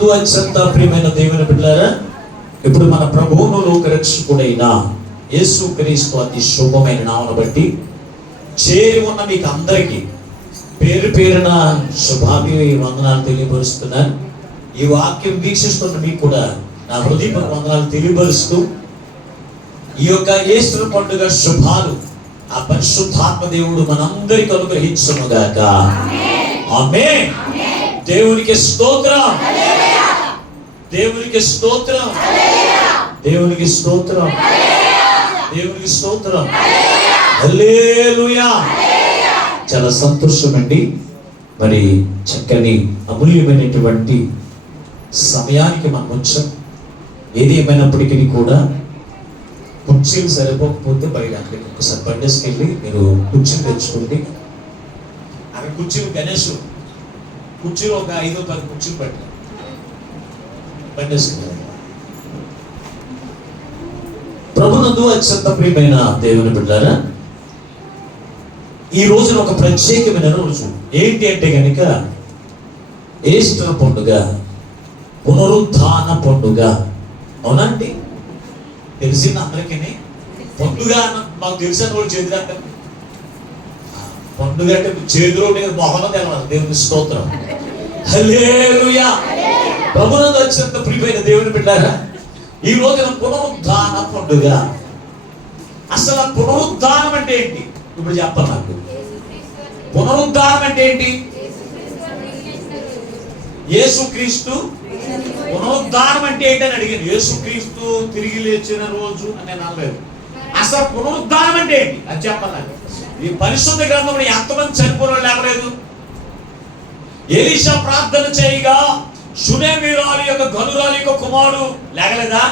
ప్రభునందు అత్యంత ప్రియమైన దేవుని బిడ్డలారా, ఇప్పుడు మన ప్రభువును లోకరక్షకుడైన యేసుక్రీస్తు అతి శుభమైన నామమును బట్టి చేరి ఉన్న మీకు అందరికీ పేరు పేరున శుభాభివందనాలు తెలియపరుస్తున్నాను. ఈ వాక్యం వీక్షిస్తున్న మీకు కూడా నా హృదయపూర్వక వందనాలు తెలియపరుస్తూ, ఈ యొక్క ఈస్టర్ పండుగ శుభాలు ఆ పరిశుద్ధాత్మ దేవుడు మనందరికీ అనుగ్రహించునుగాక. ఆమేన్. దేవునికి స్తోత్రం, దేవునికి స్తోత్రం, దేవునికి స్తోత్రం, దేవునికి స్తోత్రం. హల్లెలూయా. చాలా సంతోషం అండి. మరి చక్కని అమూల్యమైనటువంటి సమయానికి మనం వచ్చాం. ఏది ఏమైనప్పటికీ కూడా కుర్చీలు సరిపోకపోతే బయట అక్కడికి ఒకసారి బండేసుకు వెళ్ళి మీరు కుర్చీలు తెచ్చుకోండి. అక్కడ కుర్చీలు గణేష్ కుర్చీలు ఒక 5-10 కుర్చీలు పెట్టారు, బండేసుకున్నారు. ప్రభునందు అత్యంత ప్రియమైన దేవుని బిడ్డలారా, ఈ రోజున ఒక ప్రత్యేకమైన రోజు. ఏంటి అంటే కనుక ఈస్టర్ పండుగ, పునరుద్ధాన పండుగ. అవునండి, తెలిసింది అందరికీ. పండుగ మాకు తెలిసిన వాళ్ళు చేతులు అంటే పండుగ అంటే చేతిలో మొహంలో తెలవాలి. దేవుని స్తోత్రం. హల్లెలూయా. ప్రభునందు అత్యంత ప్రియమైన దేవుని బిడ్డలారా, ఈ రోజున పునరుద్ధాన పండుగ. అసలు పునరుద్ధానం అంటే ఏంటి ఇప్పుడు చెప్పాలి నాకు. పునరుద్ధానం అంటే ఏంటి? యేసుక్రీస్తు పునరుద్ధానం అంటే ఏంటని అడిగాను. యేసుక్రీస్తు తిరిగి లేచిన రోజు అని నేను అనలేదు. అసలు పునరుద్ధానం అంటే ఏంటి అది చెప్పాలి నాకు. ఈ పరిశుద్ధ గ్రంథంలో ఎంతమంది చనిపోయిన వాళ్ళు లేవలేదు? ఎలీషా ప్రార్థన చేయగా షూనేమి రాజు యొక్క గనురాలు యొక్క కుమారుడు లేగలేదా?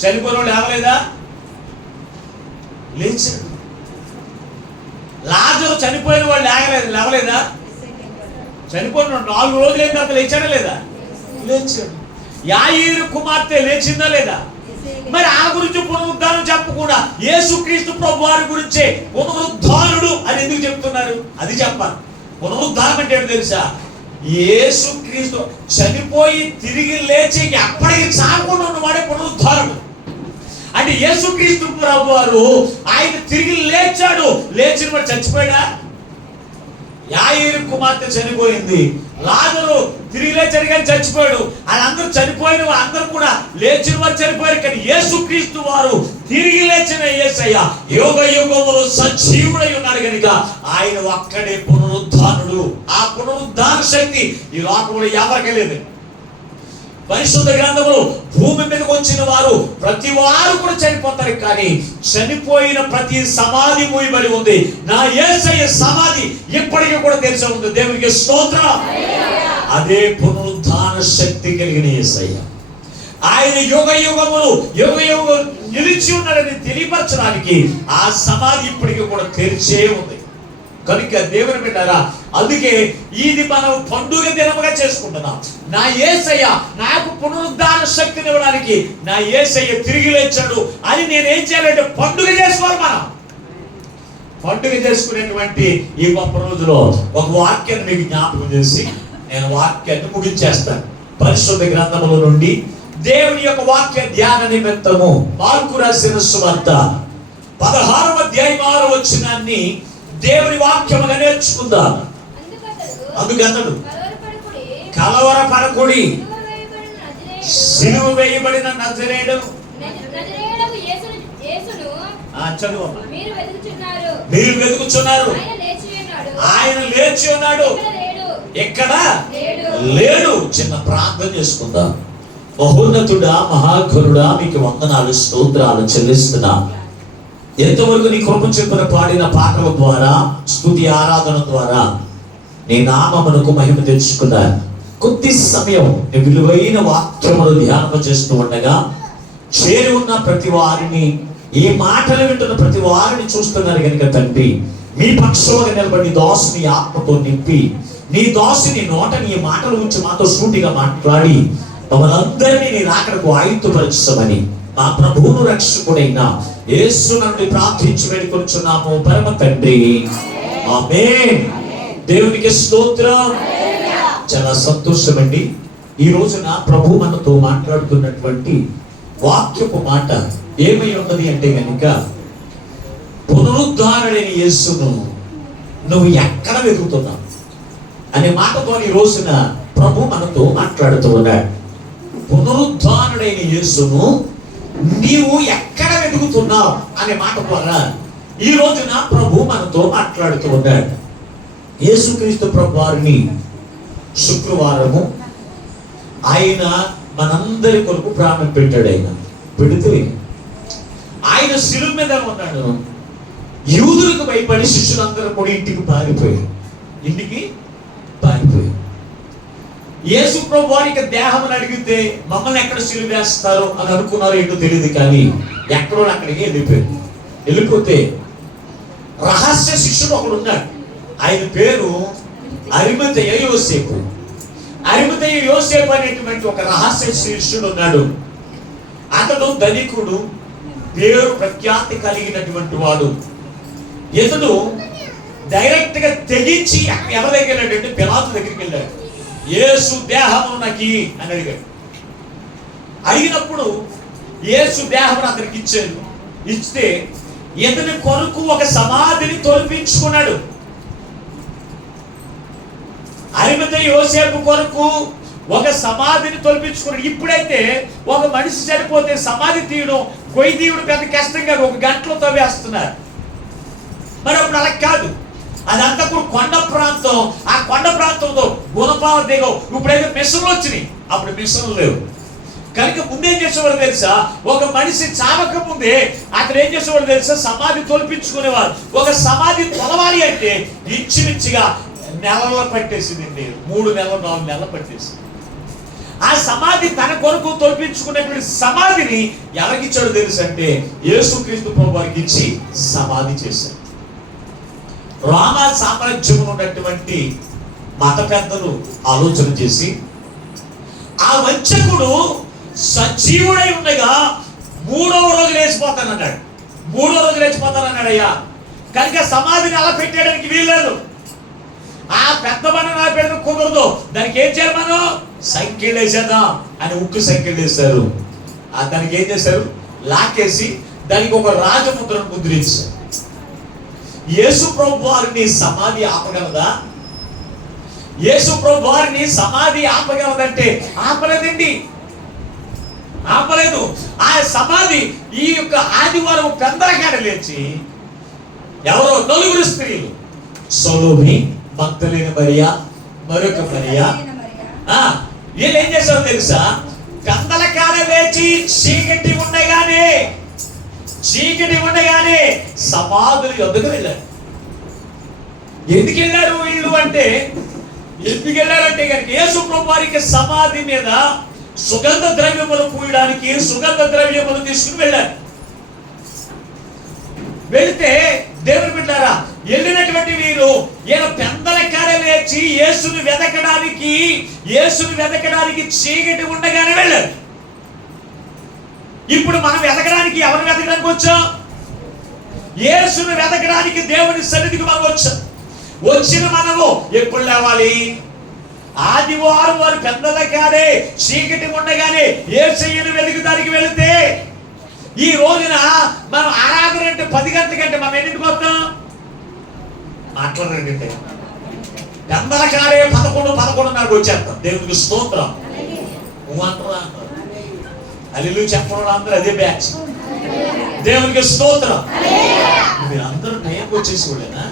చనిపోయిన వాళ్ళు లేవలేదా? లేచాడు. లాజరు చనిపోయిన వాళ్ళు లేవలేదా? చనిపోయిన 4 రోజులు అయిన తర్వాత లేచాడా లేదా? లేచాడు. యాయీరు కుమార్తె లేచిందా లేదా? మరి ఆ గురించి పునరుద్ధానం చెప్పకుండా యేసుక్రీస్తు ప్రభు వారి గురించే పునరుద్ధానుడు అని ఎందుకు చెప్తున్నారు? అది చెప్పాలి. పునరుద్ధానం అంటే ఏంటో తెలుసా? యేసుక్రీస్తు చనిపోయి తిరిగి లేచి ఎప్పటికీ చావకుండా ఉన్నవాడే పునరుద్ధానుడు. అంటే యేసుక్రీస్తు ప్రభు వారు ఆయన తిరిగి లేచాడు. లేచిన వాడు చచ్చిపోయాడా? యాయీరు కుమార్తె చనిపోయింది, లాజరు తిరిగి లేచాడు కానీ చచ్చిపోయాడు. వాళ్ళందరూ చనిపోయిన అందరూ కూడా లేచిన వారు చనిపోయారు. కానీ యేసుక్రీస్తు వారు తిరిగి లేచిన యేసయ్య యుగ యుగములు సజీవుడై ఉన్నాడు కనుక ఆయన ఒక్కడే పునరుద్ధానుడు. ఆ పునరుద్ధాన శక్తి ఈ లోకంలో ఎవరికీ లేదు. పరిశుద్ధ గ్రంథములు భూమి మీదకి వచ్చిన వారు ప్రతి వారు కూడా చనిపోతారు, కానీ చనిపోయిన ప్రతి సమాధి మూయబడి ఉంది. నా యేసయ్య సమాధి ఇప్పటికీ కూడా తెరిచి ఉంది. దేవునికి స్తోత్రం. అదే పునరుద్ధాన శక్తి కలిగిన యేసయ్య. ఆయన యుగ యుగములు నిలిచి ఉన్నాడని తెలియపరచడానికి ఆ సమాధి ఇప్పటికీ కూడా తెరిచే ఉంది. కనుక దేవుని బిడ్డారా, అందుకే ఇది మనం పండుగ దినముగా చేసుకుంటున్నాం. నా యేసయ్య నాకు పునరుద్ధాన శక్తిని ఇవ్వడానికి నా యేసయ్య తిరిగి లేచాడు అని నేనేం చేయాలంటే పండుగ చేసుకోవాలి. మనం పండుగ చేసుకునేటువంటి ఈ గొప్ప రోజులో ఒక వాక్యాన్ని మీకు జ్ఞాపకం చేసి నేను వాక్యాన్ని ముగించేస్తాను. పరిశుద్ధ గ్రంథముల నుండి దేవుని యొక్క వాక్య ధ్యాన నిమిత్తము మార్కు రాసిన సువార్త 16వ అధ్యాయం 6వ వచనాన్ని దేవుని వాక్యముగా నేర్చుకుందాం. అందుకన్నాడు, కలవరపడకుడి, సిలువ వేయబడిన నజరేయుడు మీరు వెతుకుచున్నారు, ఆయన లేచి ఉన్నాడు, ఎక్కడ లేడు. చిన్న ప్రార్థన చేసుకుందాం. మహోన్నతుడా, మహాఘనుడా, మీకు వందనాలు, స్తోత్రాలు చెల్లిస్తున్నా. ఎంతవరకు నీ కృప చెప్పున పాడిన పాటల ద్వారా, స్తుతి ఆరాధన ద్వారా నీ నామమునకు మహిమ తెచ్చుకున్నా. కొద్ది సమయం నీ విలువైన వాక్యములు ధ్యానం చేస్తూ ఉండగా చేరి ఉన్న ప్రతి వారిని, ఈ మాటలు వింటున్న ప్రతి వారిని చూస్తున్నారు కనుక తండ్రి, మీ పక్షముగా నిలబడి దాసుని ఆత్మతో నింపి, నీ దాసుని నోట నీ మాటలు ఉంచి మాతో సూటిగా మాట్లాడి మమ్మల్ని అందరినీ నీ రాకడకు ఆయుధపరచమని మా ప్రభువును రక్షకుడైన యేసు నుండి ప్రార్థించి వేడుకొనుచున్నాము పరమ తండ్రి. ఆమేన్. దేవునికి స్తోత్రం. చాలా సంతోషం అండి. ఈ రోజున ప్రభు మనతో మాట్లాడుతున్నటువంటి వాక్యపు మాట ఏమై ఉన్నది అంటే కనుక, పునరుద్ధారుడైన యేసును నువ్వు ఎక్కడ వెతుకుతున్నావు అనే మాటతో ఈ రోజున ప్రభు మనతో మాట్లాడుతూ ఉన్నాడు. పునరుద్ధారుడైన యేసును నీవు ఎక్కడ వెతుకుతున్నావు అనే మాట ద్వారా ఈ రోజున ప్రభు మనతో మాట్లాడుతూ ఉన్నాడు. యేసుక్రీస్తు ప్రభు వారిని శుక్రవారము ఆయన మనందరి కొరకు ప్రాణం పెట్టాడు. ఆయన పెడితే ఆయన శిలువ మీద ఉన్నాడు. యూదులకు భయపడి శిష్యులందరూ కూడా ఇంటికి పారిపోయారు. యేసు ప్రభు వారికి దేహం అడిగితే మమ్మల్ని ఎక్కడ శిలువ వేస్తారు అని అనుకున్నారో ఏంటో తెలియదు, కానీ ఎక్కడో అక్కడికి వెళ్ళిపోతే రహస్య శిష్యుడు ఒకడు ఉన్నాడు. ఆయన పేరు అరిమతయ యోసేపు. అరిమతయ యోసేపు అనేటువంటి ఒక రహస్య శిష్యుడు ఉన్నాడు. అతడు ధనికుడు, పేరు ప్రఖ్యాతి కలిగినటువంటి వాడు. ఇతడు డైరెక్ట్ గా తెగించి ఎవరి దగ్గర వెళ్ళాడంటే పిలాతు దగ్గరికి వెళ్ళాడు. యేసు దేహము నాకు అని అడిగాడు. అడిగినప్పుడు యేసు దేహం అతనికి ఇచ్చాడు. ఇస్తే ఇతని కొరకు ఒక సమాధిని తొలిపించుకున్నాడు. అరిమతయ యోసేపు కొరకు ఒక సమాధిని తొలిపించుకున్నాడు. ఇప్పుడైతే ఒక మనిషి చనిపోతే సమాధి తీయడం, గొయ్యి తీయడం పెద్ద కష్టం కాదు, ఒక గంటలో తవ్వేస్తున్నారు. మరి అప్పుడు అలా కాదు, అదంతా కూడా కొండ ప్రాంతం. ఆ కొండ ప్రాంతంలో గుణపాల దిగవు. ఇప్పుడైతే మిషన్లు వచ్చినాయి, అప్పుడు మిషన్లు లేవు. కనుక ముందేం చేసేవాడు తెలుసా, ఒక మనిషి చావక ముందే అతను ఏం చేసేవాడు తెలుసా, సమాధి తొలిపించుకునేవారు. ఒక సమాధి తొలవాలి అంటే ఇంచుమించుగా నెలలు పట్టేసిందండి. 3 నెలలు 4 నెలలు పట్టేసింది. ఆ సమాధి తన కొరకు తొలిపించుకున్నటువంటి సమాధిని ఎవరికిచ్చాడు తెలుసు అంటే యేసుక్రీస్తు ప్రభు వారికి ఇచ్చి సమాధి చేశాడు. రోమా సామ్రాజ్యంలో ఉన్నటువంటి మత పెద్దలు ఆలోచన చేసి ఆ వంచకుడు సజీవుడై ఉండగా 3వ రోజు లేచిపోతానన్నాడు. 3వ రోజు లేచిపోతానన్నాడు అయ్యా. కనుక సమాధిని అలా పెట్టేయడానికి వీల్లేదు. ఆ పెద్ద బండ నా పెద్ద కుదరదు, దానికి ఏం చేయాలి, మనం సంఖ్యలు వేసేద్దాం అని ఉక్కు సంఖ్యలు వేశారు. దానికి ఏం చేశారు, లాకేసి దానికి ఒక రాజముద్రను ముద్రించారు. యేసు ప్రభు వారిని సమాధి ఆపగలదా? యేసు ప్రభు వారిని సమాధి ఆపగలదంటే ఆపలేదండి, ఆపలేదు. ఆ సమాధి ఈ యొక్క ఆదివారం పెందలకాడ లేచి ఎవరో 4 స్త్రీలు, సొలోమి, మగ్దలేనే మరియా, మరొక మరియా, వీళ్ళు ఏం చేశారో తెలుసా, పెందలకాడ లేచి చీకటి ఉండగానే సమాధులు యొద్దకు వెళ్ళారు. ఎందుకు వెళ్ళారంటే కనుక యేసు ప్రభు వారికి సమాధి మీద సుగంధ ద్రవ్యములు పూయడానికి సుగంధ ద్రవ్యములు తీసుకుని వెళ్ళారు. వెళితే దేవుని బిడ్డలారా, వెళ్ళినటువంటి వీరు ఈయన పెందలకాడ లేచి యేసుని వెతకడానికి చీకటి ఉండగానే వెళ్ళారు. ఇప్పుడు మనం వెతకడానికి ఎవరిని వెతకడానికి వచ్చాం? యేసుని వెతకడానికి దేవుని సన్నిధికి మనం వచ్చాం. వచ్చిన మనము ఎప్పుడు లేవాలి? ఆదివారం వారు పెద్దలకాడే చీకటి ఉండగానే యేసయ్యను వెతుకుతానికి వెళితే, ఈ రోజున మనం ఆరాధన అంటే 10 గంటల కంటే మనం ఎన్నింటికి వస్తాం? మాట్లాడండి, పెద్దలకాడే 11:30 వచ్చేస్తాం. దేవునికి స్తోత్రం. అంటారా అల్లు చెప్పడం అందరూ అదే బ్యాచ్. దేవునికి స్తోత్రం. మీరు అందరూ టైంకి వచ్చేసి కూడానా?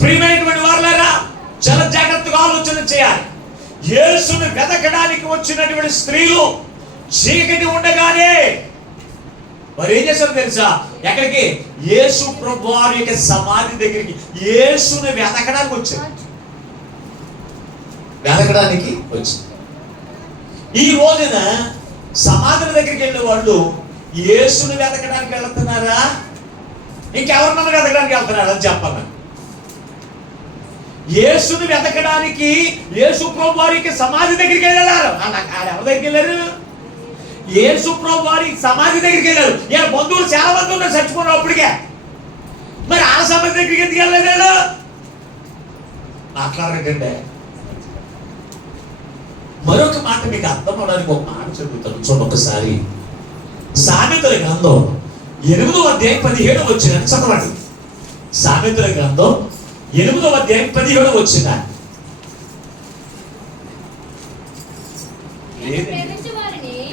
ప్రియమైనటువంటి వారులారా, చాలా జాగ్రత్తగా ఆలోచన చేయాలి. యేసుని వెతకడానికి వచ్చినటువంటి స్త్రీలు చీకటి ఉండగానే మరి ఏం చేశారు తెలుసా? ఎక్కడికి? యేసు ప్రభు వారి యొక్క సమాధి దగ్గరికి యేసుని వెతకడానికి వచ్చారు. ఈ రోజున సమాధుల దగ్గరికి వెళ్ళే వాళ్ళు యేసుని వెతకడానికి వెళ్తున్నారా, ఇంకెవరినన్నా వెతకడానికి వెళ్తున్నారా అని చెప్పాలి. యేసుని వెతకడానికి యేసు ప్రభు వారికి సమాధి దగ్గరికి వెళ్ళారు. ఎవరి దగ్గరికి వెళ్ళారు? యేసు ప్రభు వారికి సమాధి దగ్గరికి వెళ్ళారు. ఇలా బంధువులు చాలా మంది ఉన్నారు చచ్చిపోయిన అప్పటికే. మరి ఆ సమాధి దగ్గరికి ఎందుకు వెళ్ళలేదు? మాట్లాడకండి. మరొక మాట మీకు అర్థం అవడానికి ఒక మాట చదువుతాను చూడండి ఒకసారి. సామెతల గ్రంథం 8వ అధ్యాయం 17వ వచనం చదవండి. సామెతల గ్రంథం 8వ అధ్యాయం 17వ వచనం.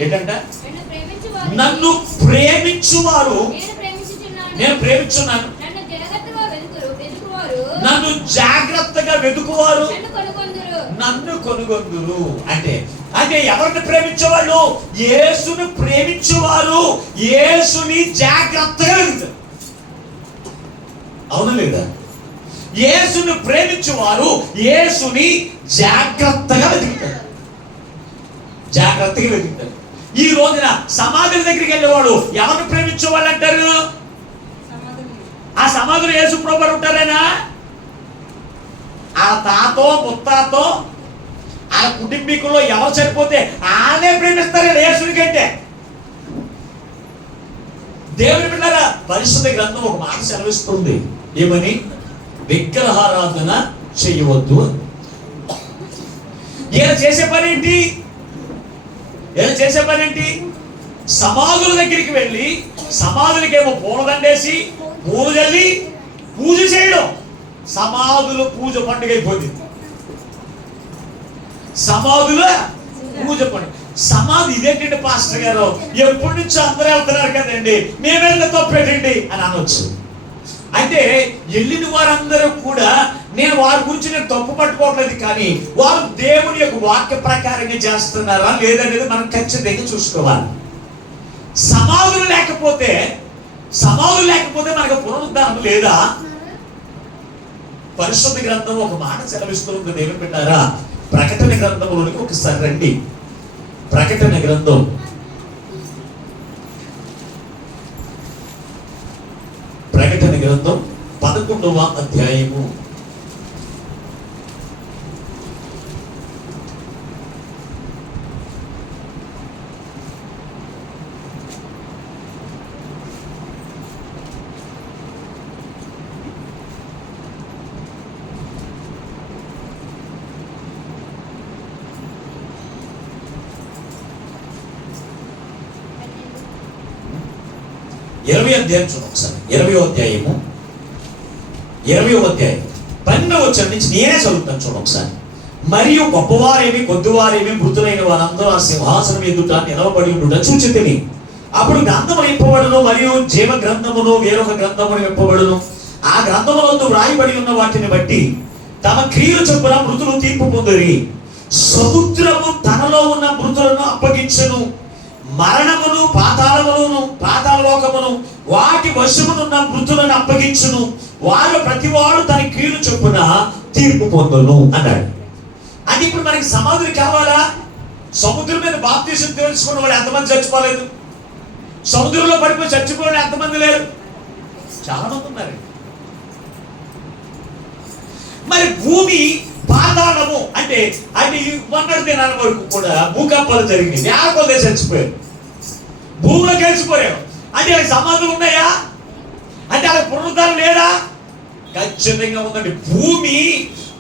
ఏంటంట? నన్ను ప్రేమించువారు నేను ప్రేమించున్నాను, నన్ను జాగ్రత్తగా వెతుకువారు నన్ను కొనుగొందురు. అంటే అంటే ఎవరిని ప్రేమించేవాళ్ళు? యేసుని ప్రేమించేవారు యేసుని జాగ్రత్తగా వెతుకుతారు. అవును లేదా? యేసుని ప్రేమించేవారు యేసుని జాగ్రత్తగా వెతుకుతారు. జాగ్రత్తగా వెతుకుతారు. ఈ రోజున సమాధుల దగ్గరికి వెళ్ళేవాడు ఎవరిని ప్రేమించేవాళ్ళు అంటారు? ఆ సమాధులు యేసు ప్రభువు ఉంటారేనా? ఆ తాతో ముత్తాతో ఆ కుటుంబీకుల్లో ఎవరు చనిపోతే ఆనే ప్రేమిస్తారు యేసుని కంటే. దేవుని బిడ్డలారా, పరిశుద్ధ గ్రంథం ఒక మాట సెలవిస్తుంది. ఏమని? విగ్రహారాధన చేయవద్దు. ఈయన చేసే పని ఏంటి? ఈయన చేసే పని ఏంటి? సమాధుల దగ్గరికి వెళ్ళి సమాధులకేమో పూలదండేసి పూలు చల్లి పూజ చేయడం. సమాధుల పూజ పండుగ అయిపోయింది. సమాధుల పూజ పండుగ. సమాధి ఇదేంటండి పాస్టర్ గారు, ఎప్పటి నుంచో అందరూ వెళ్తున్నారు కదండి, మేమేళ్ళ తప్పేటండి అని అనొచ్చు. అంటే వెళ్ళిన వారందరూ కూడా నేను వారి గురించి నేను తప్పు పట్టుకోవట్లేదు, కానీ వారు దేవుని యొక్క వాక్య ప్రకారంగా చేస్తున్నారా లేదనేది మనం ఖచ్చితంగా చూసుకోవాలి. సమాధులు లేకపోతే మనకు పునరుద్ధానం లేదా? పరిశుద్ధ గ్రంథం ఒక మాట సెలవిస్తుంది. దేవుని పెట్టారా? ప్రకటన గ్రంథంలోనికి ఒకసారి రండి. ప్రకటన గ్రంథం 11వ అధ్యాయము 20వ అధ్యాయం చూడండి ఒకసారి. 20వ అధ్యాయము 20వ అధ్యాయం 12వ వచనం నుంచి నేనే చదువుతాను చూడండి ఒకసారి. మరియు గొప్పవారేమి కొద్దివారేమి మృతులైన వారందరూ ఆ సింహాసనం ఎదుట నిలవబడి ఉండుట చూచితిని. అప్పుడు గ్రంథము విప్పబడును, మరియు జీవ గ్రంథమును వేరొక గ్రంథమును విప్పబడును. ఆ గ్రంథములందు వ్రాయబడి ఉన్న వాటిని బట్టి తమ క్రియలు చొప్పున మృతులు తీర్పు పొందిరి. సముద్రము తనలో ఉన్న మృతులను అప్పగించెను. మరణమును పాతాళలోకమును వాటి వశమునున్న మృతులను అప్పగించును. వారు ప్రతివాడు తన క్రియలు చొప్పున తీర్పు పొందును అన్నాడు. అది ఇప్పుడు మనకి సమాధులు కావాలా? సముద్రం మీద బాప్తీసం తెలుసుకున్న వాళ్ళు ఎంతమంది చచ్చిపోలేదు? సముద్రంలో పడిపోయి చచ్చిపోయిన ఎంతమంది లేరు? చాలా మంది ఉన్నారు. మరి భూమి పాతాళము అంటే అది 100 దినాల వరకు కూడా భూకంపాలు జరిగింది. నేలకొలే చచ్చిపోయారు, భూమిలో కలిసిపోయారు. అంటే వాళ్ళకి సమాధులు ఉన్నాయా? అంటే వాళ్ళకి పునరుద్ధానం లేదా? ఖచ్చితంగా ఉందండి.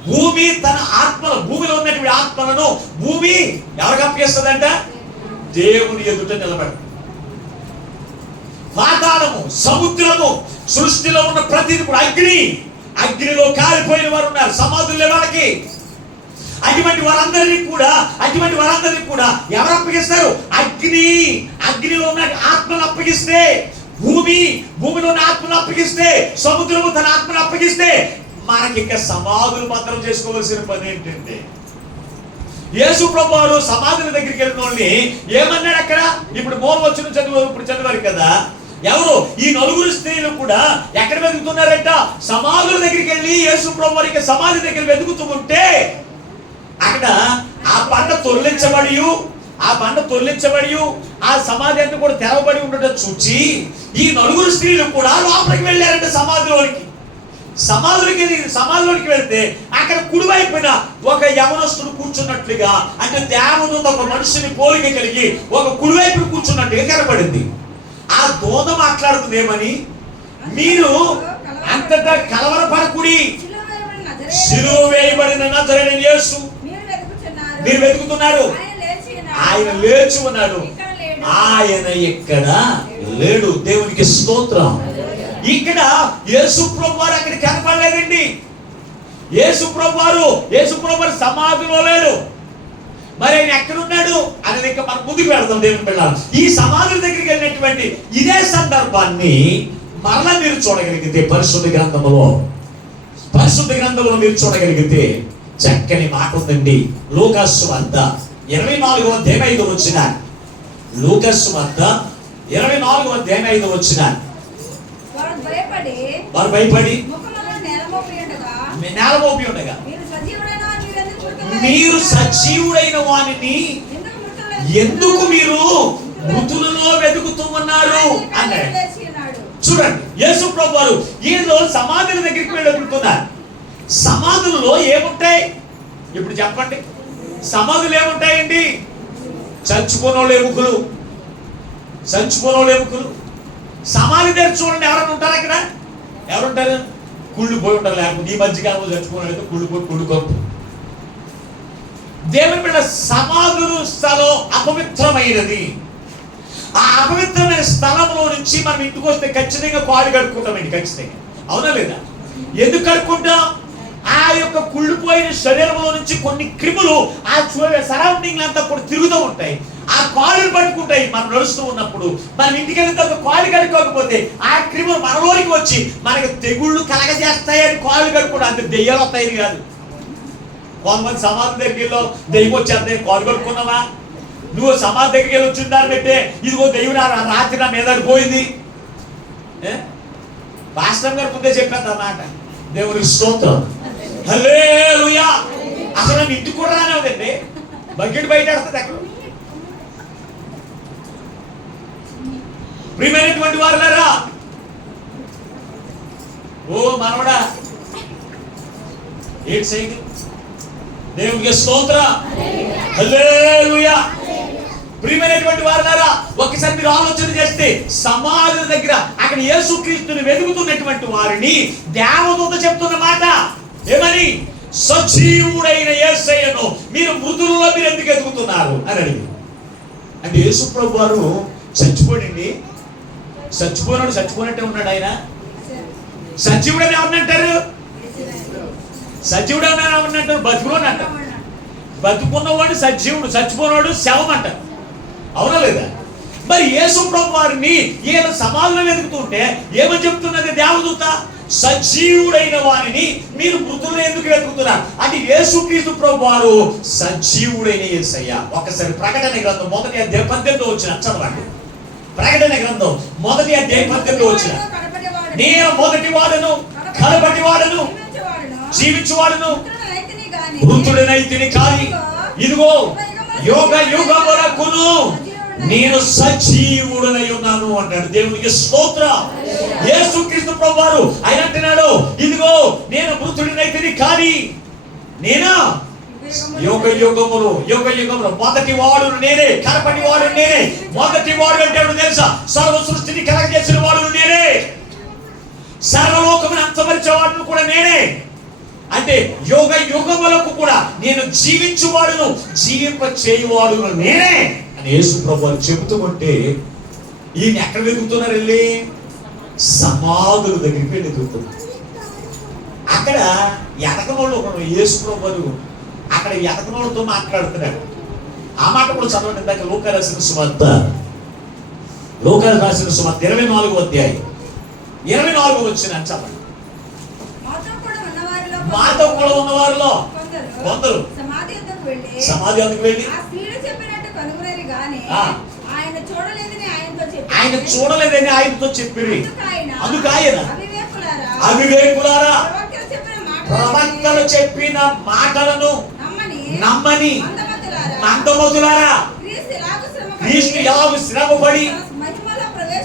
భూమి తన ఆత్మలు, భూమిలో ఉన్నటువంటి ఆత్మలను భూమి ఎవరికి అప్పగిస్తుందంట? దేవుని ఎదుట నిలబడి. పాతాళము, సముద్రము, సృష్టిలో ఉన్న ప్రతిది కూడా అగ్నిలో కాలిపోయిన వారు ఉన్నారు. సమాధులు వాళ్ళకి. అటువంటి వారందరినీ కూడా ఎవరు అప్పగిస్తారు? అగ్నిలో ఉన్న ఆత్మను అప్పగిస్తే, భూమిలో ఉన్న ఆత్మను అప్పగిస్తే, సముద్రము తన ఆత్మను అప్పగిస్తే మనకి ఇంకా సమాధులు భద్రం చేసుకోవాల్సిన పని ఏంటంటే, యేసు ప్రభువారు సమాధుల దగ్గరికి వెళ్ళిన వాళ్ళని ఏమన్నాడు అక్కడ? ఇప్పుడు మూలవచనం చదివారు కదా. ఎవరు? ఈ 4 స్త్రీలు కూడా ఎక్కడ వెతుకుతున్నారంట? సమాధుల దగ్గరికి వెళ్ళి యేసు ప్రభువారికి సమాధి దగ్గర వెతుకుతూ ఉంటే అక్కడ ఆ బండ తొలగించబడి ఆ సమాధి అంతా కూడా తెరవబడి ఉండటం చూచి ఈ 4 స్త్రీలు కూడా లోపలికి వెళ్ళారంట. సమాధిలోకి వెళ్తే అక్కడ కుడివైపున ఒక యవనస్తుడు కూర్చున్నట్లుగా, అంటే దేవుడు ఒక మనిషిని పోలిక కలిగి ఒక కుడివైపు కూర్చున్నట్టుగా కనబడింది. ఆ దూత మాట్లాడుతుంది ఏమని? మీరు అంతటా కలవరపడకుడి, సిలువ వేయబడిన నజరేయుడైన యేసు మీరు వెతుకుతున్నారు. ఆయన లేచి ఉన్నాడు, ఆయన ఇక్కడ లేడు. దేవునికి స్తోత్రం. ఇక్కడ యేసు ప్రభువారు అక్కడ కనపడలేదండి. యేసు ప్రభువారు సమాధిలో లేడు. మరి ఆయన ఎక్కడున్నాడు అనేది ఇంకా మనం ముందుకు వెళ్తాం. దేవుని పిల్లలు, ఈ సమాధుల దగ్గరికి వెళ్ళినటువంటి ఇదే సందర్భాన్ని మరలా మీరు చూడగలిగితే పరిశుద్ధ గ్రంథంలో మీరు చూడగలిగితే చక్కని మాట ఉందండి. లూకాసు సువార్త 24వ అధ్యాయం 5వ వచనం. లూకాసు సువార్త 24వ అధ్యాయం 5వ వచనం. వారు భయపడి నేలమోపి ఉండగా మీరు సజీవుడైన వానిని ఎందుకు మీరు మృతులలో వెతుకుతూ ఉన్నారు అన్నాడు. చూడండి, యేసు ప్రభువారు ఈయనలో సమాధుల దగ్గరికి వెళ్ళి వెతుకుతున్నారు. సమాధులలో ఏముంటాయి ఇప్పుడు చెప్పండి? సమాధులు ఏముంటాయండి? చచ్చిపోనోళ్ళు ఎముకలు. సమాధి దగ్గర చూడండి, ఎవరైనా ఉంటారు అక్కడ? ఎవరుంటారు? కుళ్ళు పోయి ఉంటారు. లేకపోతే ఈ మధ్యకాలంలో చచ్చిపోయినట్టు కుళ్ళు కప్పు. దేవుని బిడ్డ, సమాధులు స్థలం అపవిత్రమైనది. ఆ అపవిత్రమైన స్థలంలో నుంచి మనం ఇంటికి వస్తే ఖచ్చితంగా కాలు కడుక్కుంటామండి, ఖచ్చితంగా. అవునా లేదా? ఎందుకు కడుక్కుంటాం? ఆ యొక్క కుళ్ళిపోయిన శరీరంలో నుంచి కొన్ని క్రిములు ఆ సరౌండింగ్ అంతా కూడా తిరుగుతూ ఉంటాయి. ఆ కాళ్ళు పట్టుకుంటాయి. మనం నడుస్తూ ఉన్నప్పుడు మనం ఇంటికి వెళ్ళిన తర్వాత కాళ్ళు కడుక్కోకపోతే ఆ క్రిములు మనలోనికి వచ్చి మనకి తెగుళ్ళు కలగజేస్తాయని కాళ్ళు కడుక్కోవడం. అంతే, దెయ్యాలు వస్తాయని కాదు. కొంతమంది సమాధి దగ్గరికి వెళ్ళో దెయ్యం వచ్చేస్తే కాలు కడుక్కున్నావా? నువ్వు సమాధి దగ్గరికి వెళ్ళి వచ్చిందాన్ని పెట్టే ఇదిగో దెయ్యం రాత్రి నా మీద పోయింది. పాస్టర్ గారు ముందే చెప్పాను అన్నమాట. దేవునికి స్తోత్రం, హల్లెలూయా. అసలు నన్ను ఇంటికి కూడా రానివ్వదండి, బకెట్ బయట ఆడుతుంది అక్కడ. ప్రియమైనటువంటి వారులారా, ఓ మనవడా ఏంటి సైకిల్? దేవునికి స్తోత్రం, హల్లెలూయా. ప్రియమైనటువంటి వారులారా, ఒకసారి మీరు ఆలోచన చేస్తే సమాధుల దగ్గర అక్కడ యేసుక్రీస్తుని వెతుకుతున్నటువంటి వారిని దేవదూత చెప్తున్న మాట ఏమని? సజీవుడైన యేసయ్యను మీరు మృతులలో మీరు ఎందుకు వెతుకుతున్నారు అని అడిగి. అంటే యేసు ప్రభు వారు చచ్చిపోయినట్టే ఉన్నాడు. ఆయన సజీవుడని ఎవరినంటారు? సజీవుడని ఎవరినంటారు? బతుకుని అంటారు. బతుకున్నవాడు సజీవుడు, చచ్చిపోయినవాడు శవం అంటారు. అవునా లేదా? మరి యేసు ప్రభు వారిని ఈయన సమాధిలో వెతుకుతుంటే ఏమని చెప్తున్నది దేవదూత? సజీవుడైన వారిని మీరు మృతులను ఎందుకు వెతుకుతున్నారు? అంటే యేసుక్రీస్తు ప్రభు వారు సజీవుడైన యేసయ్య. ఒకసారి ప్రకటన గ్రంథం 1వ అధ్యాయం 18వ వచనం చదవండి. ప్రకటన గ్రంథం 1వ అధ్యాయం 18వ వచనం. నేను మొదటి వాడను, కడపటి వాడను, జీవించువాడను, మృతుడనైతిని కాని ఇదిగో యుగ యుగములకును నేను సజీవుడనై ఉన్నాను అంటాడు. దేవునికి స్తోత్రం. యేసుక్రీస్తు ప్రభువారు ఆయన అంటున్నాడు, ఇదిగో నేను మృతుడినైతిని కానీ నేను యుగ యుగములు మొదటి వాడు నేనే, కడపటి వాడు నేనే. మొదటి వాడు అంటే ఎవడు తెలుసా? సర్వ సృష్టిని కలగజేసిన వాడు నేనే, సర్వలోకమును అంతమరిచే వాడును కూడా నేనే. అంటే యుగ యుగములకు కూడా నేను జీవించువాడును, జీవింప చేయువాడును నేనే అని యేసు ప్రభువు చెబుతూ ఉంటే ఈయన ఎక్కడ వెతుకుతున్నారు? వెళ్ళి సమాధుల దగ్గరికి వెళ్ళి వెతుకుతున్నారు. అక్కడ ఎతకనోళ్ళు ఒకడు యేసు ప్రభువు అక్కడ ఎతకనోళ్ళతో మాట్లాడుతున్నాడు. ఆ మాట కూడా చదవండి. ఇందాక లూకా రాసిన సువార్త 24వ అధ్యాయం 24వ వచనం చదవండి. మాతో కూడా ఉన్న వారిలో కొందరు సమాధి వద్దకు వెళ్ళి ఆయన చూడలేదని ఆయనతో చెప్పిరి. అందుకు ఆయన అవివేకులారా ప్రవక్తలు చెప్పిన మాటలను నమ్మని మందమతులారా, క్రీస్తు ఎలాగూ శ్రమపడి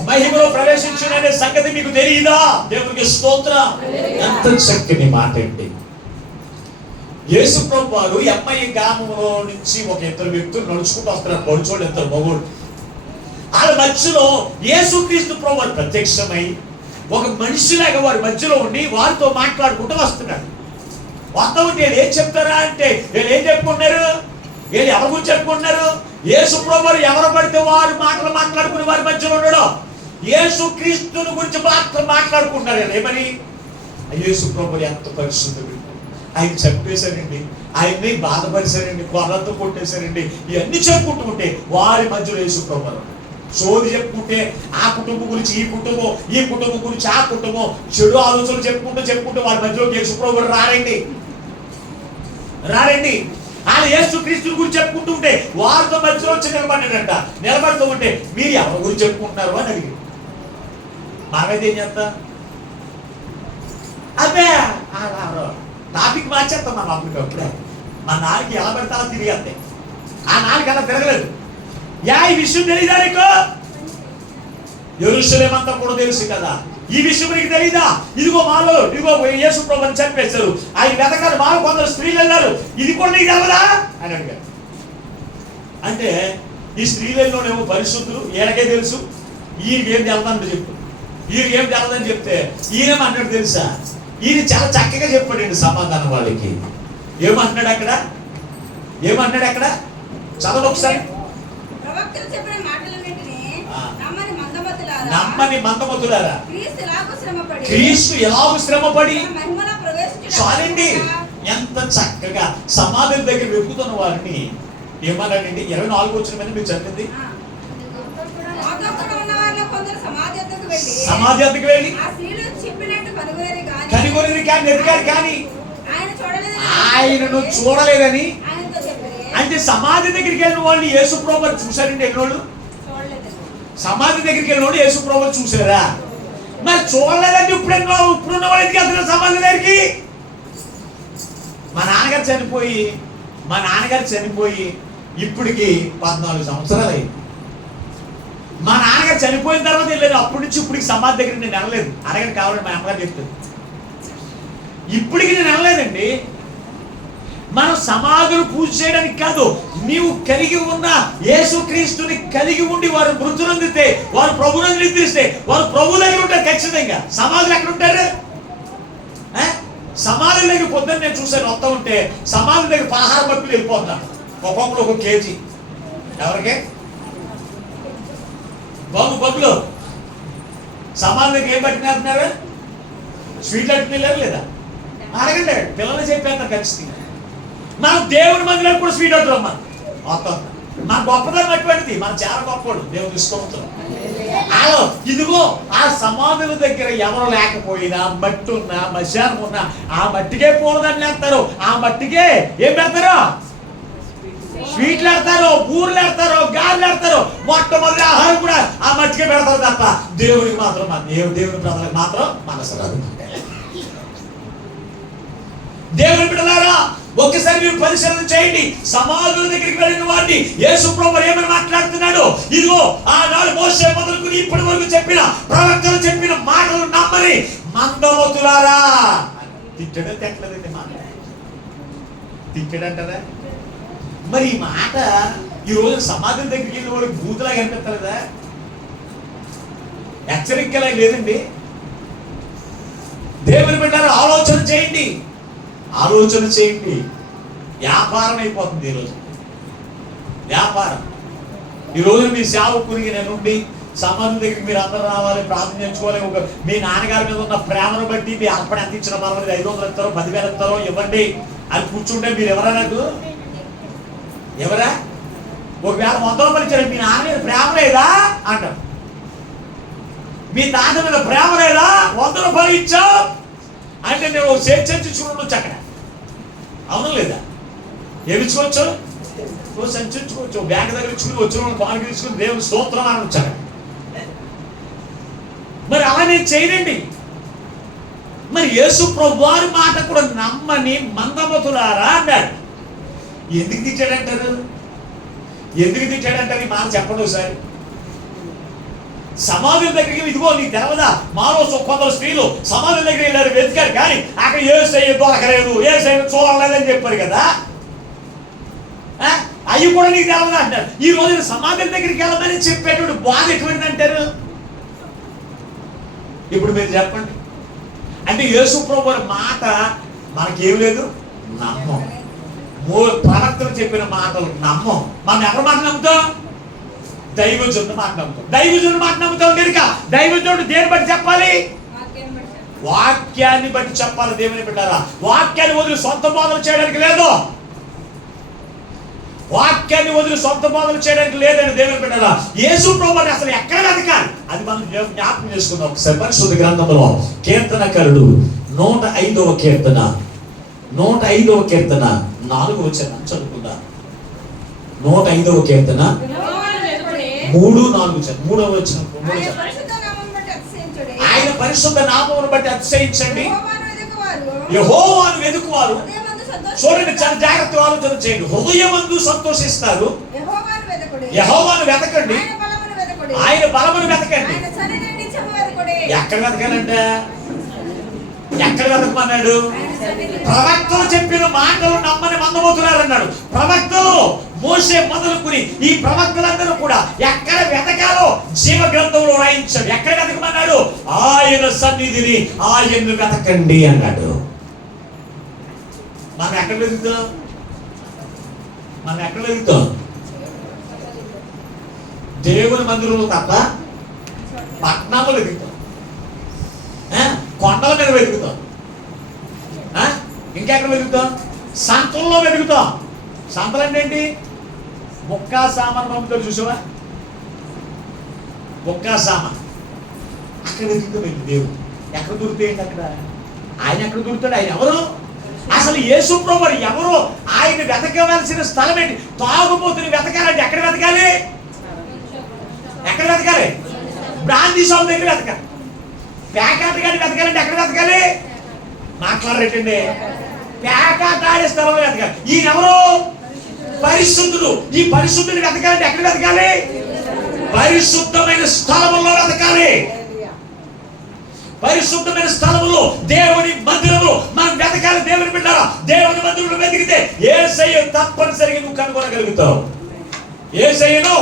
మహిమలో ప్రవేశించుననే సంగతి మీకు తెలియదా? దేవునికి స్తోత్రం. ఎంత చక్కని మాట అండి. యేసు ప్రభు వారు ఎమ్మాయి గ్రామంలో నుంచి ఒక ఇద్దరు వ్యక్తులు నడుచుకుంటూ వస్తున్నారు. నడుచోళ్ళు ఇద్దరు మగోళ్ళు. వాళ్ళ మధ్యలో యేసుక్రీస్తు ప్రభు వారు ప్రత్యక్షమై ఒక మనిషిలాగా వారి మధ్యలో ఉండి వారితో మాట్లాడుకుంటూ వస్తున్నాడు. వస్తా ఉంటే వీళ్ళు ఏం చెప్తారా అంటే వీళ్ళు ఏం చెప్పుకుంటున్నారు, వీళ్ళు ఎవరి గురించి చెప్పుకుంటున్నారు? యేసు ప్రభువు ఎవరు పడితే వారు మాటలు మాట్లాడుకుని వారి మధ్యలో ఉండడం, యేసు క్రీస్తుని గురించి మాత్రం మాట్లాడుకుంటున్నారు. ఏమని? యేసు ప్రభువు ఎంత పరిశుద్ధుడు, ఆయన చంపేశారండి, ఆయన్ని బాధపరిశారండి, కొరలతో కొట్టేశారండి, ఇవన్నీ చెప్పుకుంటూ ఉంటే వారి మధ్యలో యేసు ప్రభువు సోది చెప్పుకుంటే ఆ కుటుంబం గురించి ఈ కుటుంబం గురించి ఆ కుటుంబం చెడు ఆలోచనలు చెప్పుకుంటూ వారి మధ్యలోకి యేసు ప్రభువు రారండి. ఆయన యేసు క్రీస్తుని గురించి చెప్పుకుంటూ ఉంటే వారితో మధ్యలో వచ్చి నిలబడ్డాడంట. నిలబడుతూ ఉంటే మీరు ఎవరి గురించి చెప్పుకుంటున్నారు అని అడిగి మాకైతే ఏం చేస్తా, అబ్బే టాపిక్ మార్చేస్తాం మనం అప్పటికప్పుడే. మా నాన్నకి ఎలా పెడతా తిరిగేస్తాయి, ఆ నాన్నకి అలా తిరగలేదు. ఈ విషయం తెలియదా నీకు? యెరూషలేము అంతా కూడా తెలుసు కదా, ఈ విషయం నీకు తెలీదా? ఇదిగో యేసు ప్రభువుని చంపేశారు, ఆయన వెతకాలి, మాలో కొందరు స్త్రీలు వెళ్ళారు, ఇది కూడా నీకు తెలవదా అని అడిగారు. అంటే ఈ స్త్రీలలోనేమో పరిశుద్ధులు, ఈయనకే తెలుసు, ఈయనకి ఏం తెలదని చెప్పు, ఈయనకి ఏం తెలదని చెప్తే ఈయనేమంటాడు తెలుసా? ఈయన చాలా చక్కగా చెప్పాడండి సమాధానం వాళ్ళకి. ఏమంటున్నాడు అక్కడ? చదవండి ఒకసారి. నమ్మని మందమతులారా, క్రీస్తు ఎలాగూ శ్రమపడి చాలండి. ఎంత చక్కగా సమాధుల దగ్గర వెతుకుతున్న వారిని ఏమన్నాడండి? 24 వచ్చిన మీద మీరు చదివింది, సమాధి వద్దకు వెళ్ళి కనుగొని కానీ ఎదిగారు, కానీ ఆయనను చూడలేదని. అంటే సమాధి దగ్గరికి వెళ్ళిన వాళ్ళు యేసు ప్రభువుని చూశారండి. వెళ్ళినోళ్ళు సమాధి దగ్గరికి వెళ్ళినోళ్ళు యేసు ప్రభువుని చూసారా? మరి చూడలేదంటే ఇప్పుడున్న వాళ్ళు ఎందుకు వెళ్తున్నారు సమాధి దగ్గరికి? మా నాన్నగారు చనిపోయి ఇప్పటికి 14 సంవత్సరాలు అయింది. మా నాన్నగారు చనిపోయిన తర్వాత వెళ్ళాను, అప్పటి నుంచి ఇప్పటికి సమాధి దగ్గర నేను వెళ్ళలేదు. అడగని కావాలండి, మా అమ్మగారు చెప్తాను. ఇప్పటికి నేను వెళ్ళలేదండి. మనం సమాధులు పూజ చేయడానికి కాదు, నీవు కలిగి ఉన్న యేసుక్రీస్తుని కలిగి ఉండి వారు మృతునందితే, వారు ప్రభువుని నిద్రిస్తే, వారు ప్రభు దగ్గర ఉంటారు ఖచ్చితంగా. సమాధులు ఎక్కడ ఉంటారు? సమాధుల దగ్గర పొద్దున్న నేను చూసాను, వస్తూ ఉంటే సమాధుల దగ్గర 16 బక్కులు వెళ్ళిపోతున్నాను, ఒక్కొక్కరు 1 కేజీ. ఎవరికే బక్కులు సమాధుల దగ్గర ఏం పట్టినారు? స్వీట్లు అట్టుకెళ్ళారు లేదా? అడగండి, పిల్లలు చెప్పేస్తారు ఖచ్చితంగా. మనం దేవుని మందిరానికి కూడా స్వీట్ అవుతాం. మొత్తం మన గొప్పదనం అటువంటిది, మనం చాలా గొప్పవాడు దేవుని ఇష్టం. ఇదిగో ఆ సమాధుల దగ్గర ఎవరు లేకపోయినా, మట్టి ఉన్నా, మశానం ఉన్నా, ఆ మట్టికే పూలదని వేస్తారు. ఆ మట్టికే ఏం పెడతారు? స్వీట్లు వేస్తారు, బూర్లు వేస్తారు, గారెలు వేస్తారు. మొట్టమొదటి ఆహారం కూడా ఆ మట్టికే పెడతారు తప్ప దేవునికి మాత్రం, దేవుని ప్రజలకు మాత్రం మనసు రాదు. దేవుని బిడ్డలారా, ఒక్కసారి మీరు పరిశీలన చేయండి. సమాధుల దగ్గరికి వెళ్ళిన వాడిని యేసు ప్రభువు ఏమని మాట్లాడుతున్నాడు? ఇదిగో ఆనాడు మోషే మొదలుకుని ఇప్పటి వరకు చెప్పిన ప్రవక్తలు చెప్పిన మాటలు నమ్మని మందమతులారా. తిట్టడం తెట్టలేదండి, మాట తిట్టడంటారా? మరి ఈ మాట ఈ రోజు సమాధుల దగ్గరికి వెళ్ళిన వాడికి భూతులా కనిపిస్తలేదా? హెచ్చరికలా లేదండి. దేవుని బిడ్డలారా, ఆలోచన చేయండి. వ్యాపారం అయిపోతుంది ఈరోజు. వ్యాపారం. ఈరోజు మీ సేవకునికి నేనుండి సమాధి దగ్గరికి మీరు అందరూ రావాలి, ప్రార్థన చేసుకోవాలి. మీ నాన్నగారి మీద ఉన్న ప్రేమను బట్టి మీ అర్పణ ఎంత ఇచ్చిన పర్వాలేదు, 500 ఇస్తారో 10,000 ఇస్తారో ఇవ్వండి అని కూర్చుంటే మీరు ఎవరా? నాకు ఎవరా? ఒకవేళ 100 రూపాయలు ఇచ్చారు, మీ నాన్న మీద ప్రేమ లేదా అంటారు. మీ తాత మీద ప్రేమ లేదా? 100 రూపాయలు ఇచ్చావు అంటే నేను ఒక చర్చి చూడొచ్చు అక్కడ. అవును లేదా? ఏమిచ్చుకోవచ్చు? సంచుకోవచ్చు, బ్యాంక్ దగ్గర ఇచ్చుకుని వచ్చిన బాగా తీసుకుని దేవుని స్తోత్రం అని వచ్చారు. మరి అలా నేను చేయనండి. మరి యేసు ప్రభువారి మాట కూడా నమ్మని మందమతులారా అన్నాడు. ఎందుకు తిట్టాడంటారు? ఈ మాట చెప్పండి ఒకసారి. సమాధుల దగ్గరికి ఇదిగో నీకు తెలవదా? మాలో కొందరు స్త్రీలు సమాధుల దగ్గర వెళ్ళారు, వెతికారు, కానీ అక్కడ యేసయ్య దొరకలేదు, యేసయ్య చూడలేదని చెప్పారు కదా. అవి కూడా నీకు తెలవదా అంటారు. ఈ రోజున సమాధుల దగ్గరికి వెళ్ళమని చెప్పేటువంటి బాధ ఎటువంటి అంటారు? ఇప్పుడు మీరు చెప్పండి. అంటే యేసు ప్రభువు మాట మనకేం లేదు, నమ్మం. ప్రవక్తలు చెప్పిన మాటలు నమ్మం. మనం ఎవరి మాట నమ్ముతాం? దైవజనుడి మాట నమ్ముతాం. దైవజనుడి మాట నమ్ముతాం కనుక దైవజనుడు దేని బట్టి చెప్పాలి? వాక్యాన్ని బట్టి చెప్పాలి. దేవుని బిడ్డారా, వాక్యాన్ని వదిలి సొంత బోధన చేయడానికి లేదు. వాక్యాన్ని వదిలి సొంత బోధన చేయడానికి లేదని దేవుని బిడ్డారా, యేసు ప్రభువుని అసలు ఎక్కడ వెతకాలి అది మనం జ్ఞాపకం చేసుకుందాం. ఒకసారి పరిశుద్ధ గ్రంథంలో కీర్తనకారుడు 105వ కీర్తన 105వ కీర్తన 4వ వచనం చదువుకుందాం. 105వ కీర్తన 3-4 వచనం. 3వ వచనం. ఆయన పరిశుద్ధ నామమును బట్టి అతిశయించండి. యెహోవాను వెదుకువారు, చూడండి చాలా జాగ్రత్తగా ఆలోచన చేయండి, హృదయమందు సంతోషిస్తారు. యెహోవాను వెతకండి, ఆయన బలమును వెతకండి. ఎక్కడ వెతకాలంటే ఎక్కడ వెతకమన్నాడు? ప్రవక్తలు చెప్పిన మాటలు నమ్మని మందమవుతున్నారన్నాడు. ప్రవక్తలు మోసే మొదలుకుని ఈ ప్రవక్తలందరూ కూడా ఎక్కడ వెతకాలో జీవ గ్రంథంలో రాయించాడు. ఎక్కడ వెతకమన్నాడు? ఆయన సన్నిధిని, ఆయన్ను వెతకండి అన్నాడు. మనం ఎక్కడ వెతుకుతాం? మనం ఎక్కడ వెతుకుతాం? దేవుని మందిరంలో తప్ప పట్టణంలో వెతుకుతాం, కొండల మీద వెతుకుతాం, ఇంకెక్కడ వెతుకుతాం? సంతల్లో వెతుకుతాం. సంతలు అంటే ఏంటి? బొక్కా సామాన్ పంపుతారు చూసావా? బొక్కా సామాన్ అక్కడ వెతుకుతాం. దేవుడు ఎక్కడ దొరుకుతాయండి? అక్కడ ఆయన ఎక్కడ దొరుకుతాడు? ఆయన ఎవరు? అసలు యేసు ప్రభువు ఎవరు? ఆయన వెతకవలసిన స్థలం ఏంటి? తాగుబోతుని వెతకాలంటే ఎక్కడ వెతకాలి? ఎక్కడ వెతకాలి? బ్రాందీ షాప్ దగ్గర వెతకాలి. ప్యాకాట్ గాడి వెతకాలంటే ఎక్కడ వెతకాలి? మాట్లాడరేటండి, ప్యాకాట్ ఆడే స్థలంలో వెతకాలి. ఈయన ఎవరు? పరిశుద్ధుడు. ఈ పరిశుద్ధుని వెతకాలంటే ఎక్కడ వెతకాలి? పరిశుద్ధమైన స్థలంలో వెతకాలి. పరిశుద్ధమైన స్థలములో, దేవుని మందిరంలో మనం వెతకాలి. దేవుని బిడ్డలారా, దేవుని మందిరంలో వెతికితే యేసయ్య తప్పనిసరిగా నువ్వు కనుగొనగలుగుతావు. యేసయ్యను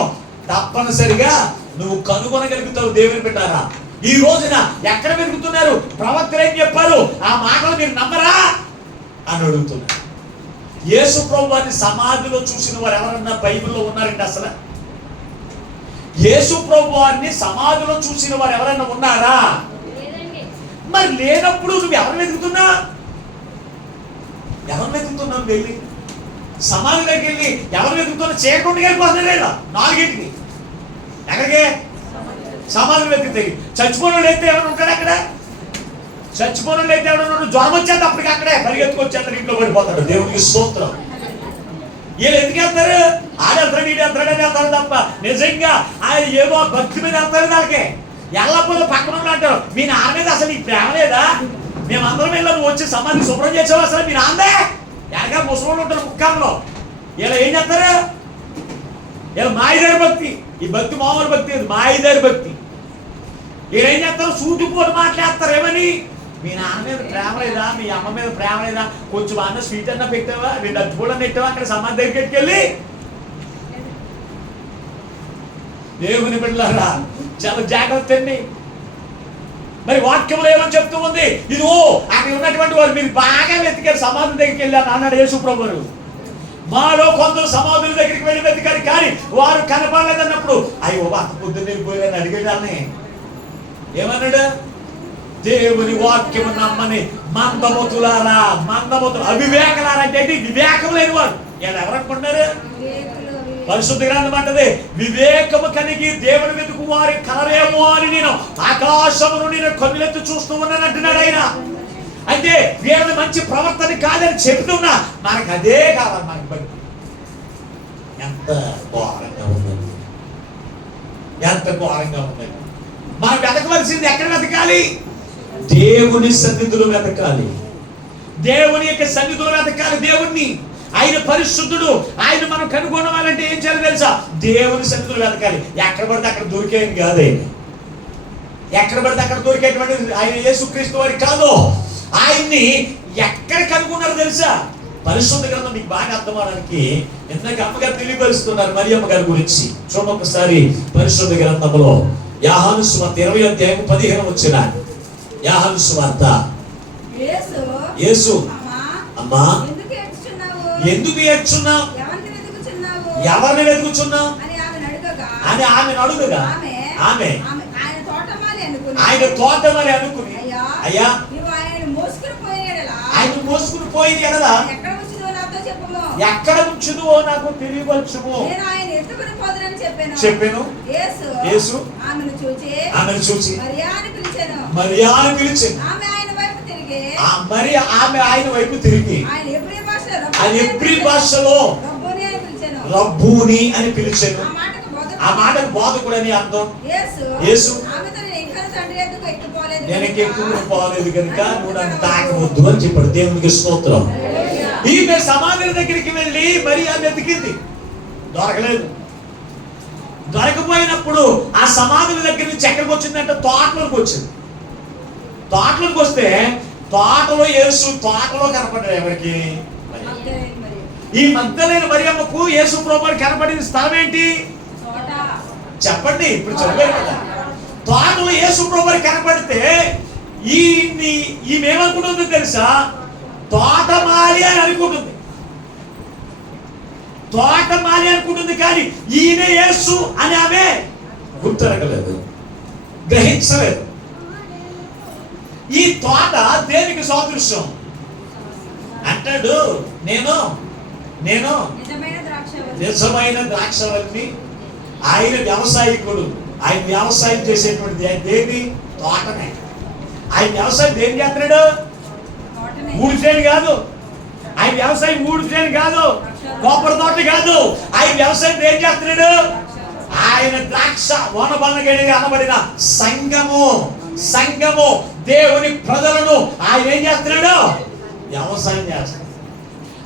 తప్పనిసరిగా నువ్వు కనుగొనగలుగుతావు. దేవుని బిడ్డలారా, ఈ రోజున ఎక్కడ వెతుకుతున్నారు? ప్రవక్తలు ఏం చెప్పారు? ఆ మాటలు మీరు నమ్మరా అని అడుగుతున్నారు. యేసు ప్రభువుని సమాధిలో చూసిన వారు ఎవరన్నా బైబిల్లో ఉన్నారండి? అసలు యేసు ప్రభువుని సమాధిలో చూసిన వారు ఎవరన్నా ఉన్నారా? మరి లేనప్పుడు నువ్వు ఎవరు వెతుకుతున్నా? ఎవరు వెతుకుతున్నావు? వెళ్ళి సమాధి దగ్గరికి వెళ్ళి ఎవరు వెతుకుతున్నా? చేయకుండా వెళ్ళిపోతున్నా లేదా 4ంటికి ఎక్కడికే? సమాధులు వెతుకుతాయి. చచ్చిపోయిన అయితే ఎవరు ఉంటాడు అక్కడ? చచ్చిపోయిన అయితే ఎవరు? జ్వరం వచ్చేది అప్పటికి అక్కడే పరిగెత్తుకొచ్చేస్తారు, ఇంట్లో పడిపోతాడు. దేవుడికి స్తోత్రం. వీళ్ళు ఎందుకు వెళ్తారు? ఆడెళ్తాడు, ఈడెళ్తాడని వెళ్తారు తప్ప నిజంగా ఆయన ఏదో భక్తి మీద వెళ్తారు. దానికి ఎల్లప్పుడూ పక్కన అంటారు, మీ నాన్న మీద అసలు ఈ ప్రేమ లేదా? మేమందరం వెళ్ళి నువ్వు వచ్చి సమాధి శుభ్రం చేసావు, అసలు మీ నాన్నే ఎనగా ముసలోళ్ళు ఉంటారు ముక్కాంలో. ఇలా ఏం చేస్తారు? ఇలా మాయిదారి భక్తి. ఈ భక్తి మామూలు భక్తి, మాయిదారి భక్తి. వీళ్ళు ఏం చేస్తారు? సూటిపోటు మాట్లాడతారు. ఏమని? మీ నాన్న మీద ప్రేమ లేదా? మీ అమ్మ మీద ప్రేమ లేదా? కొంచెం అన్న స్వీట్ అన్న పెట్టావా? నీ డబ్బు కూడా నెట్టావా? అక్కడ సమాధి దగ్గరికి వెళ్ళి. దేవుని బిడ్డలారా, చాలా జాగ్రత్త అండి. మరి వాక్యంలో ఏమని చెప్తూ ఉంది? ఇదిగో అక్కడ ఉన్నటువంటి వారు మీరు బాగా వెతికారు, సమాధి దగ్గరికి వెళ్ళారు అన్నాడు యేసు ప్రభువు. మాలో కొందరు సమాధుల దగ్గరికి వెళ్ళి వెతికారు, కానీ వారు కనపడలేదన్నప్పుడు అయ్యో అంత పొద్దున్న వెళ్ళిపోయారని అడిగేదాన్ని. ఏమన్నాడు? దేవుని వాక్యము నమ్మని మందమతులారా, మందమతులు, అవివేకలారా. అంటే వివేకం లేని వారు. వీళ్ళు ఎవరనుకుంటున్నారు? పరిశుద్ధ గ్రంథం అంటది, వివేకము కలిగి దేవుని వెతుకు వారి కలరేమో అని నేను ఆకాశమును నేను కన్నులెత్తి చూస్తూ ఉన్నాను అంటున్నాడు ఆయన. అంటే వీళ్ళని మంచి ప్రవర్తన కాదని చెబుతున్నా మనకు అదే కావాలి. మనకు బట్టి ఎంత ఘోరంగా ఉందండి, ఎంత ఘోరంగా ఉందండి. మనం వెతకవలసింది ఎక్కడ వెతకాలి? దేవుని సన్నిధిలో వెతకాలి. దేవుని యొక్క సన్నిధిలో వెతకాలి. దేవుణ్ణి, ఆయన పరిశుద్ధుడు. ఆయన మనం కనుగొనాలంటే ఏం చేయాలి తెలుసా? దేవుని సన్నిధిలో వెతకాలి. ఎక్కడ పడితే అక్కడ దొరికేది కాదు. ఆయన ఎక్కడ పడితే అక్కడ దొరికేటువంటి ఆయన యేసుక్రీస్తు వారి కాదు. ఆయన్ని ఎక్కడ కనుగొన్నారు తెలుసా? పరిశుద్ధ గ్రంథం మీకు బాగా అర్థం అవడానికి ఇందాక అమ్మగారు తెలియపరుస్తున్నారు మరియమ్మ గారి గురించి. చూడండి ఒకసారి పరిశుద్ధ గ్రంథంలో యోహాను సువార్త 20వ అధ్యాయం 15వ వచనం. యోహాను సువార్త. యేసు అమ్మా ఎందుకు ఏడ్చున్నావు? ఎవరిని వెతుకుచున్నావు అని ఆమెను అడుగగా ఆమె ఆయన తోటమాలి అనుకుని, అయ్యా ఆయన మోసుకుని పోయింది ఎడలా ఎక్కడ ఉంచుదువో నాకు తెలియవచ్చుము చెప్పాను. యేసు ఆమెను చూచి మరియా అని పిలిచాను. మరి ఆమె ఆయన వైపు తిరిగి ఆయన ఎబ్రీ భాషలో రబ్బూని అని పిలిచాను. ఆ మాటకు బోధకుడు అని అర్థం. యేసు నేను ఎక్కువ పోలేదు కనుక నువ్వు నన్ను తాకవద్దు అని చెప్పాడు. దేవునికి స్తోత్రం. ఈమె సమాధి దగ్గరికి వెళ్ళి మరి ఆమె వెతికింది, దొరకలేదు. దొరకపోయినప్పుడు ఆ సమాధుల దగ్గర నుంచి ఎక్కడికి వచ్చిందంటే తోటలోకి వచ్చింది. తోటలోకి వస్తే తోటలో యేసు తోటలో కనపడ్డాడు. ఎవరికి? ఈ మగ్దలేని మరియమ్మకు యేసు ప్రభువు కనపడిన స్థలం ఏంటి చెప్పండి? ఇప్పుడు చదివారు కదా. తోటలో యేసు ప్రభువు కనపడితే ఈమెమనుకుంటుందో తెలుసా? తోటమాలి అని అనుకుంటుంది. తోటమాలి అనుకుంటుంది, కానీ ఈయన యేసు అని ఆమె గుర్తెరగలేదు, గ్రహించలేదు. ఈ తోట దేనికి సాదృశ్యం అంటాడు? నేను నిజమైన ద్రాక్షవల్లిని. ఆయన వ్యవసాయకుడు. ఆయన వ్యవసాయం చేసేటువంటి దేని? తోటనే. ఆయన వ్యవసాయం దేని చేస్తున్నాడు? ఊడిసేని కాదు. ఆయన వ్యవసాయం ఊడిసేని కాదు, కొబ్బరి తోట కాదు. ఆయన వ్యవసాయం ఏం చేస్తున్నాడు? ఆయన ద్రాక్ష వనబన్నగడి అనబడిన సంఘము దేవుని ప్రజలను ఆయన ఏం చేస్తున్నాడు? వ్యవసాయం చేస్తున్నాడు.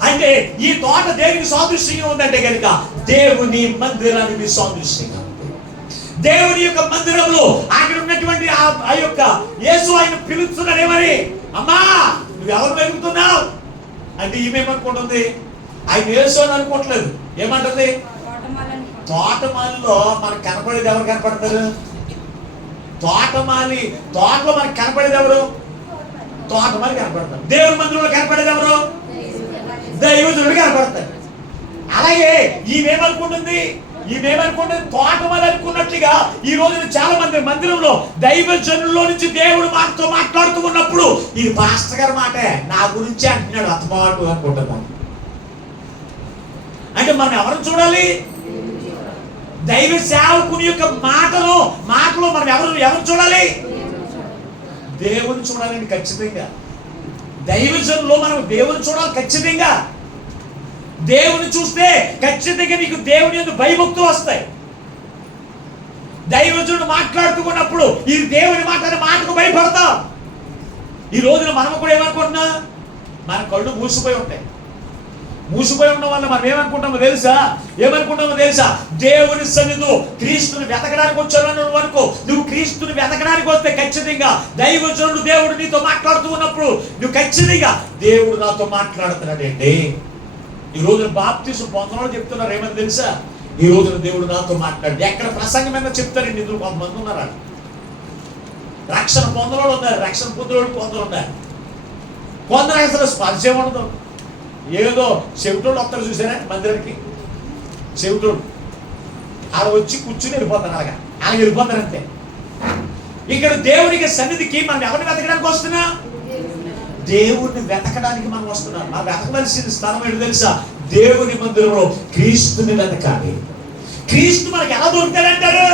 అంటే ఈ తోట దేనికి సాదృశ్యంగా ఉందంటే కనుక దేవుని మందిరానికి సాదృశ్యంగా. దేవుని యొక్క మందిరంలో అక్కడ ఉన్నటువంటి ఆ యొక్క యేసు ఆయన పిలుస్తున్నాడు. ఏమని? అమ్మా నువ్వు ఎవరు వెతుకుతున్నావు అంటే ఈమెమనుకుంటుంది? ఆయన యేసు అని అనుకోవట్లేదు. ఏమంటుంది? తోటమాలిలో మనకు కనపడేది ఎవరు కనపడతారు? తోటలో మనకు కనపడేది ఎవరు? తోటమాలి కనపడతారు. దేవుని మందిరంలో కనపడేది ఎవరు? దైవజనుడు కనపడతారు. అలాగే ఈమెమనుకుంటుంది? తోటమాలి అనుకున్నట్లుగా ఈ రోజున చాలా మంది మందిరంలో దైవజనుల్లో నుంచి దేవుడు మాటతో మాట్లాడుతూ ఉన్నప్పుడు ఇది పాస్టర్ గారి మాటే నా గురించి అంటున్నాడు అతమాటు అనుకుంటున్నాను. అంటే మనం ఎవరిని చూడాలి? దైవ సేవకుని యొక్క మాటలో మనం ఎవరు చూడాలి? దేవుని చూడాలండి ఖచ్చితంగా. దైవజనులో మనం దేవుని చూడాలి ఖచ్చితంగా. దేవుని చూస్తే ఖచ్చితంగా నీకు దేవుని యందు భయభక్తులు వస్తాయి. దైవజనుడు మాట్లాడుతున్నప్పుడు ఇది దేవుని మాటకు భయపడతాం. ఈ రోజున మనం కూడా ఏమనుకుంటున్నా? మన కళ్ళు మూసిపోయి ఉంటాయి. మూసిపోయి ఉండడం వల్ల మనం ఏమనుకుంటామో తెలుసా? దేవుని సన్నిధిలో క్రీస్తుని వెతకడానికి వచ్చాను అనుకో. నువ్వు క్రీస్తుని వెతకడానికి వస్తే ఖచ్చితంగా దైవజనుడు దేవుడు నీతో మాట్లాడుతూ ఉన్నప్పుడు నువ్వు ఖచ్చితంగా దేవుడు నాతో మాట్లాడుతున్నాడండి. ఈ రోజున బాప్తిసం పొందడం చెప్తున్నారు. ఏమని తెలుసా? ఈ రోజున దేవుడు నాతో మాట్లాడు. ఎక్కడ ప్రసంగమైనా చెప్తారండి. ఇందులో కొంతమంది ఉన్నారు, రక్షణ పొందడం ఉన్నారు, రక్షణ పొందడం ఉన్నారు. కొందరు అసలు స్పర్శం ఉండదు. ఏదో చెవిటోడు వస్తారు చూసారా మందిరానికి? చెవిటోడు ఆడ వచ్చి కూర్చుని వెళ్ళిపోతారు. అలాగా వెళ్ళిపోతారు అంతే. ఇక్కడ దేవునికి సన్నిధికి మనం ఎవరిని వెతకడానికి వస్తున్నా? దేవుణ్ణి వెతకడానికి మనం వస్తున్నాం. మనం వెతకవలసిన స్థలం ఏంటో తెలుసా? దేవుని మందిరంలో క్రీస్తుని వెతకాలి. క్రీస్తు మనకి ఎలా దొరుకుతాడంటాడు?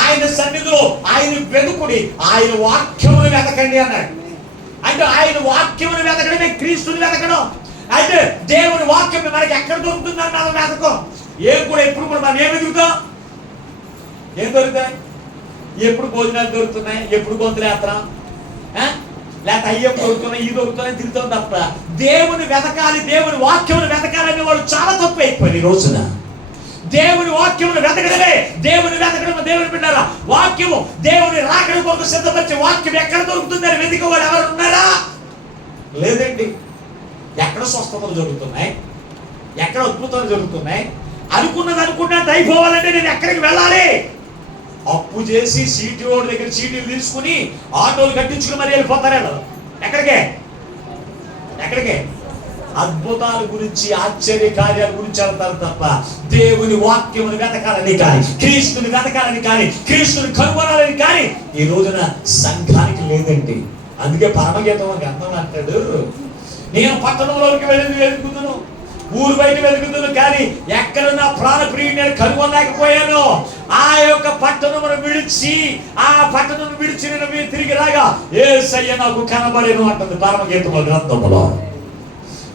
ఆయన సన్నిధిలో ఆయన వెతుకుడి, ఆయన వాక్యమును వెతకండి అన్నాడు. అంటే ఆయన వాక్యమును వెతకడమే క్రీస్తుని వెతకడం. అయితే దేవుని వాక్యం మనకి ఎక్కడ దొరుకుతుందని మనం వెతకం. ఎప్పుడు కూడా మనం ఏం వెతుకుతాం? ఏం దొరుకుతాయి? ఎప్పుడు భోజనాలు దొరుకుతున్నాయి, ఎప్పుడు గొంతులేస్తాం, లేకపోతే అయ్యప్పుడు దొరుకుతున్నాయి, ఈ దొరుకుతున్నాయి తిరుగుతాం తప్ప దేవుని వెతకాలి, దేవుని వాక్యమును వెతకాలనే వాళ్ళు చాలా తప్పు అయిపోయింది ఈ రోజున. దేవుని వాక్యమును వెతకడమే దేవుని బిడ్డరా. వాక్యము దేవుని రాకడ కొరకు సిద్ధపరిచే వాక్యం ఎక్కడ దొరుకుతుందని వెతికేవాడు ఎవరు ఉన్నారా? లేదండి. ఎక్కడ స్వస్థతలు జరుగుతున్నాయి, ఎక్కడ అద్భుతాలు జరుగుతున్నాయి? అనుకున్నట్టు అయిపోవాలంటే నేను ఎక్కడికి వెళ్ళాలి? అప్పు చేసి సీటీ రోడ్ దగ్గర సీటీలు తీసుకుని ఆటోలు కట్టించుకుని మరి వెళ్ళిపోతారే. ఎక్కడికే అద్భుతాల గురించి, ఆశ్చర్య కార్యాల గురించి వెళ్తారు తప్ప దేవుని వాక్యమును వెతకాలని కానీ, క్రీస్తుని వెతకాలని కానీ, క్రీస్తుని కనుగొనాలని కానీ ఈ రోజున సంఘానికి లేదండి. అందుకే పరమగీతం అని అర్థం అంటాడు, నేను పట్టణంలోకి వెతుకుతున్నాను, ఊరు బయట వెతుకుతున్నాను, కానీ ఎక్కడ నా ప్రాణప్రియుని నేను కనుగొనలేకపోయాను. ఆ యొక్క పట్టణమును విడిచి, ఆ పట్టణం విడిచి నేను తిరిగి రాగా యేసయ్య నాకు కనబడేను అంటుంది పరమగీతముల గ్రంథములో.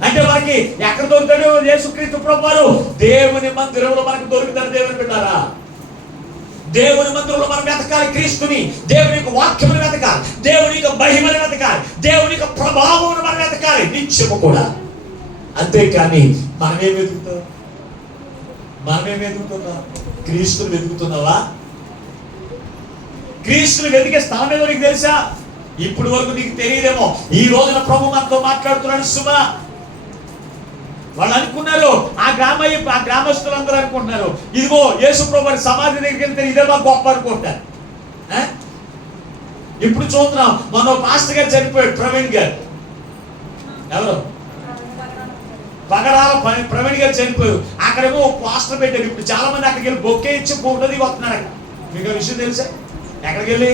అంటే మనకి ఎక్కడ దొరుకుతాడు యేసుక్రీస్తు ప్రభువారు? దేవుని మందిరంలో మనకు దొరుకుతాడు. దేవుని బిడ్డారా, దేవుని మందిరంలో మనం వెతకాలి క్రీస్తుని, దేవుని యొక్క వాక్యమును వెతకాలి, దేవుని యొక్క మహిమను వెతకాలి, దేవుని యొక్క ప్రభావమును మనం వెతకాలి నిత్యము కూడా. అంతేకాని మనమేం వెతుకుతున్నాం? క్రీస్తుని వెతుకుతున్నావా? క్రీస్తుని వెతికే స్థానం ఏదో నీకు తెలుసా? ఇప్పుడు వరకు నీకు తెలియదేమో. ఈ రోజున ప్రభు మనతో మాట్లాడుతున్నాడు సుమా. వాళ్ళు అనుకున్నారు, ఆ గ్రామస్తులందరూ అనుకుంటున్నారు, ఇదిగో యేసు ప్రభు సమాధి దగ్గరికి వెళ్తే ఇదే మా గొప్ప అనుకుంటారు. ఇప్పుడు చూస్తున్నాం, మన పాస్టర్ గారు చనిపోయాడు, ప్రవీణ్ గారు. ఎవరు? పగడాల ప్రవీణ్ గారు చనిపోయారు. అక్కడేమో పాస్టర్ పెట్టారు. ఇప్పుడు చాలా మంది అక్కడికి వెళ్ళి బొక్కే ఇచ్చి ఫోటో దిగి వస్తున్నారు. అక్కడ మీకు విషయం తెలుసా? ఎక్కడికి వెళ్ళి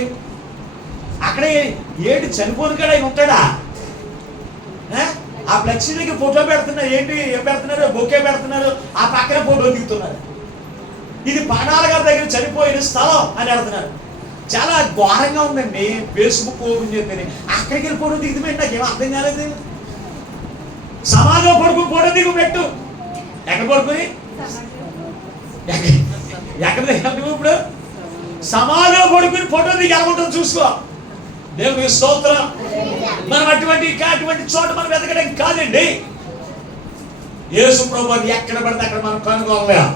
అక్కడే ఏంటి చనిపోను కూడా ఆయన ఉంటాడా? ఆ ఫ్లెక్సీ దగ్గర ఫోటో పెడుతున్నారు. ఏంటి ఏం పెడుతున్నారు? బొక్కే పెడుతున్నారు. ఆ పక్కన ఫోటో దిగుతున్నారు. ఇది పగడాల గారి దగ్గర చనిపోయిన స్థలం అని అడుగుతున్నారు. చాలా ఘోరంగా ఉందండి. ఫేస్బుక్ ఓపెన్ చేస్తే అక్కడికి వెళ్ళి ఫోటో దిగుతామేంటి? నాకేం అర్థం కాలేదు. సమాజంలో పడుకుని ఫోటో దిగు పెట్టు. ఎక్కడ పడుకుని ఎక్కడ దిగు? ఇప్పుడు సమాజంలో పడుకుని ఫోటో దిగి ఎలా ఉంటుందో చూసుకో. దేవునికి స్తోత్రం. మనం అటువంటి చోట మనం వెతకడానికి కాదండి. యేసు ప్రభువుని ఎక్కడ పడితే అక్కడ మనం కనుగొనలేం.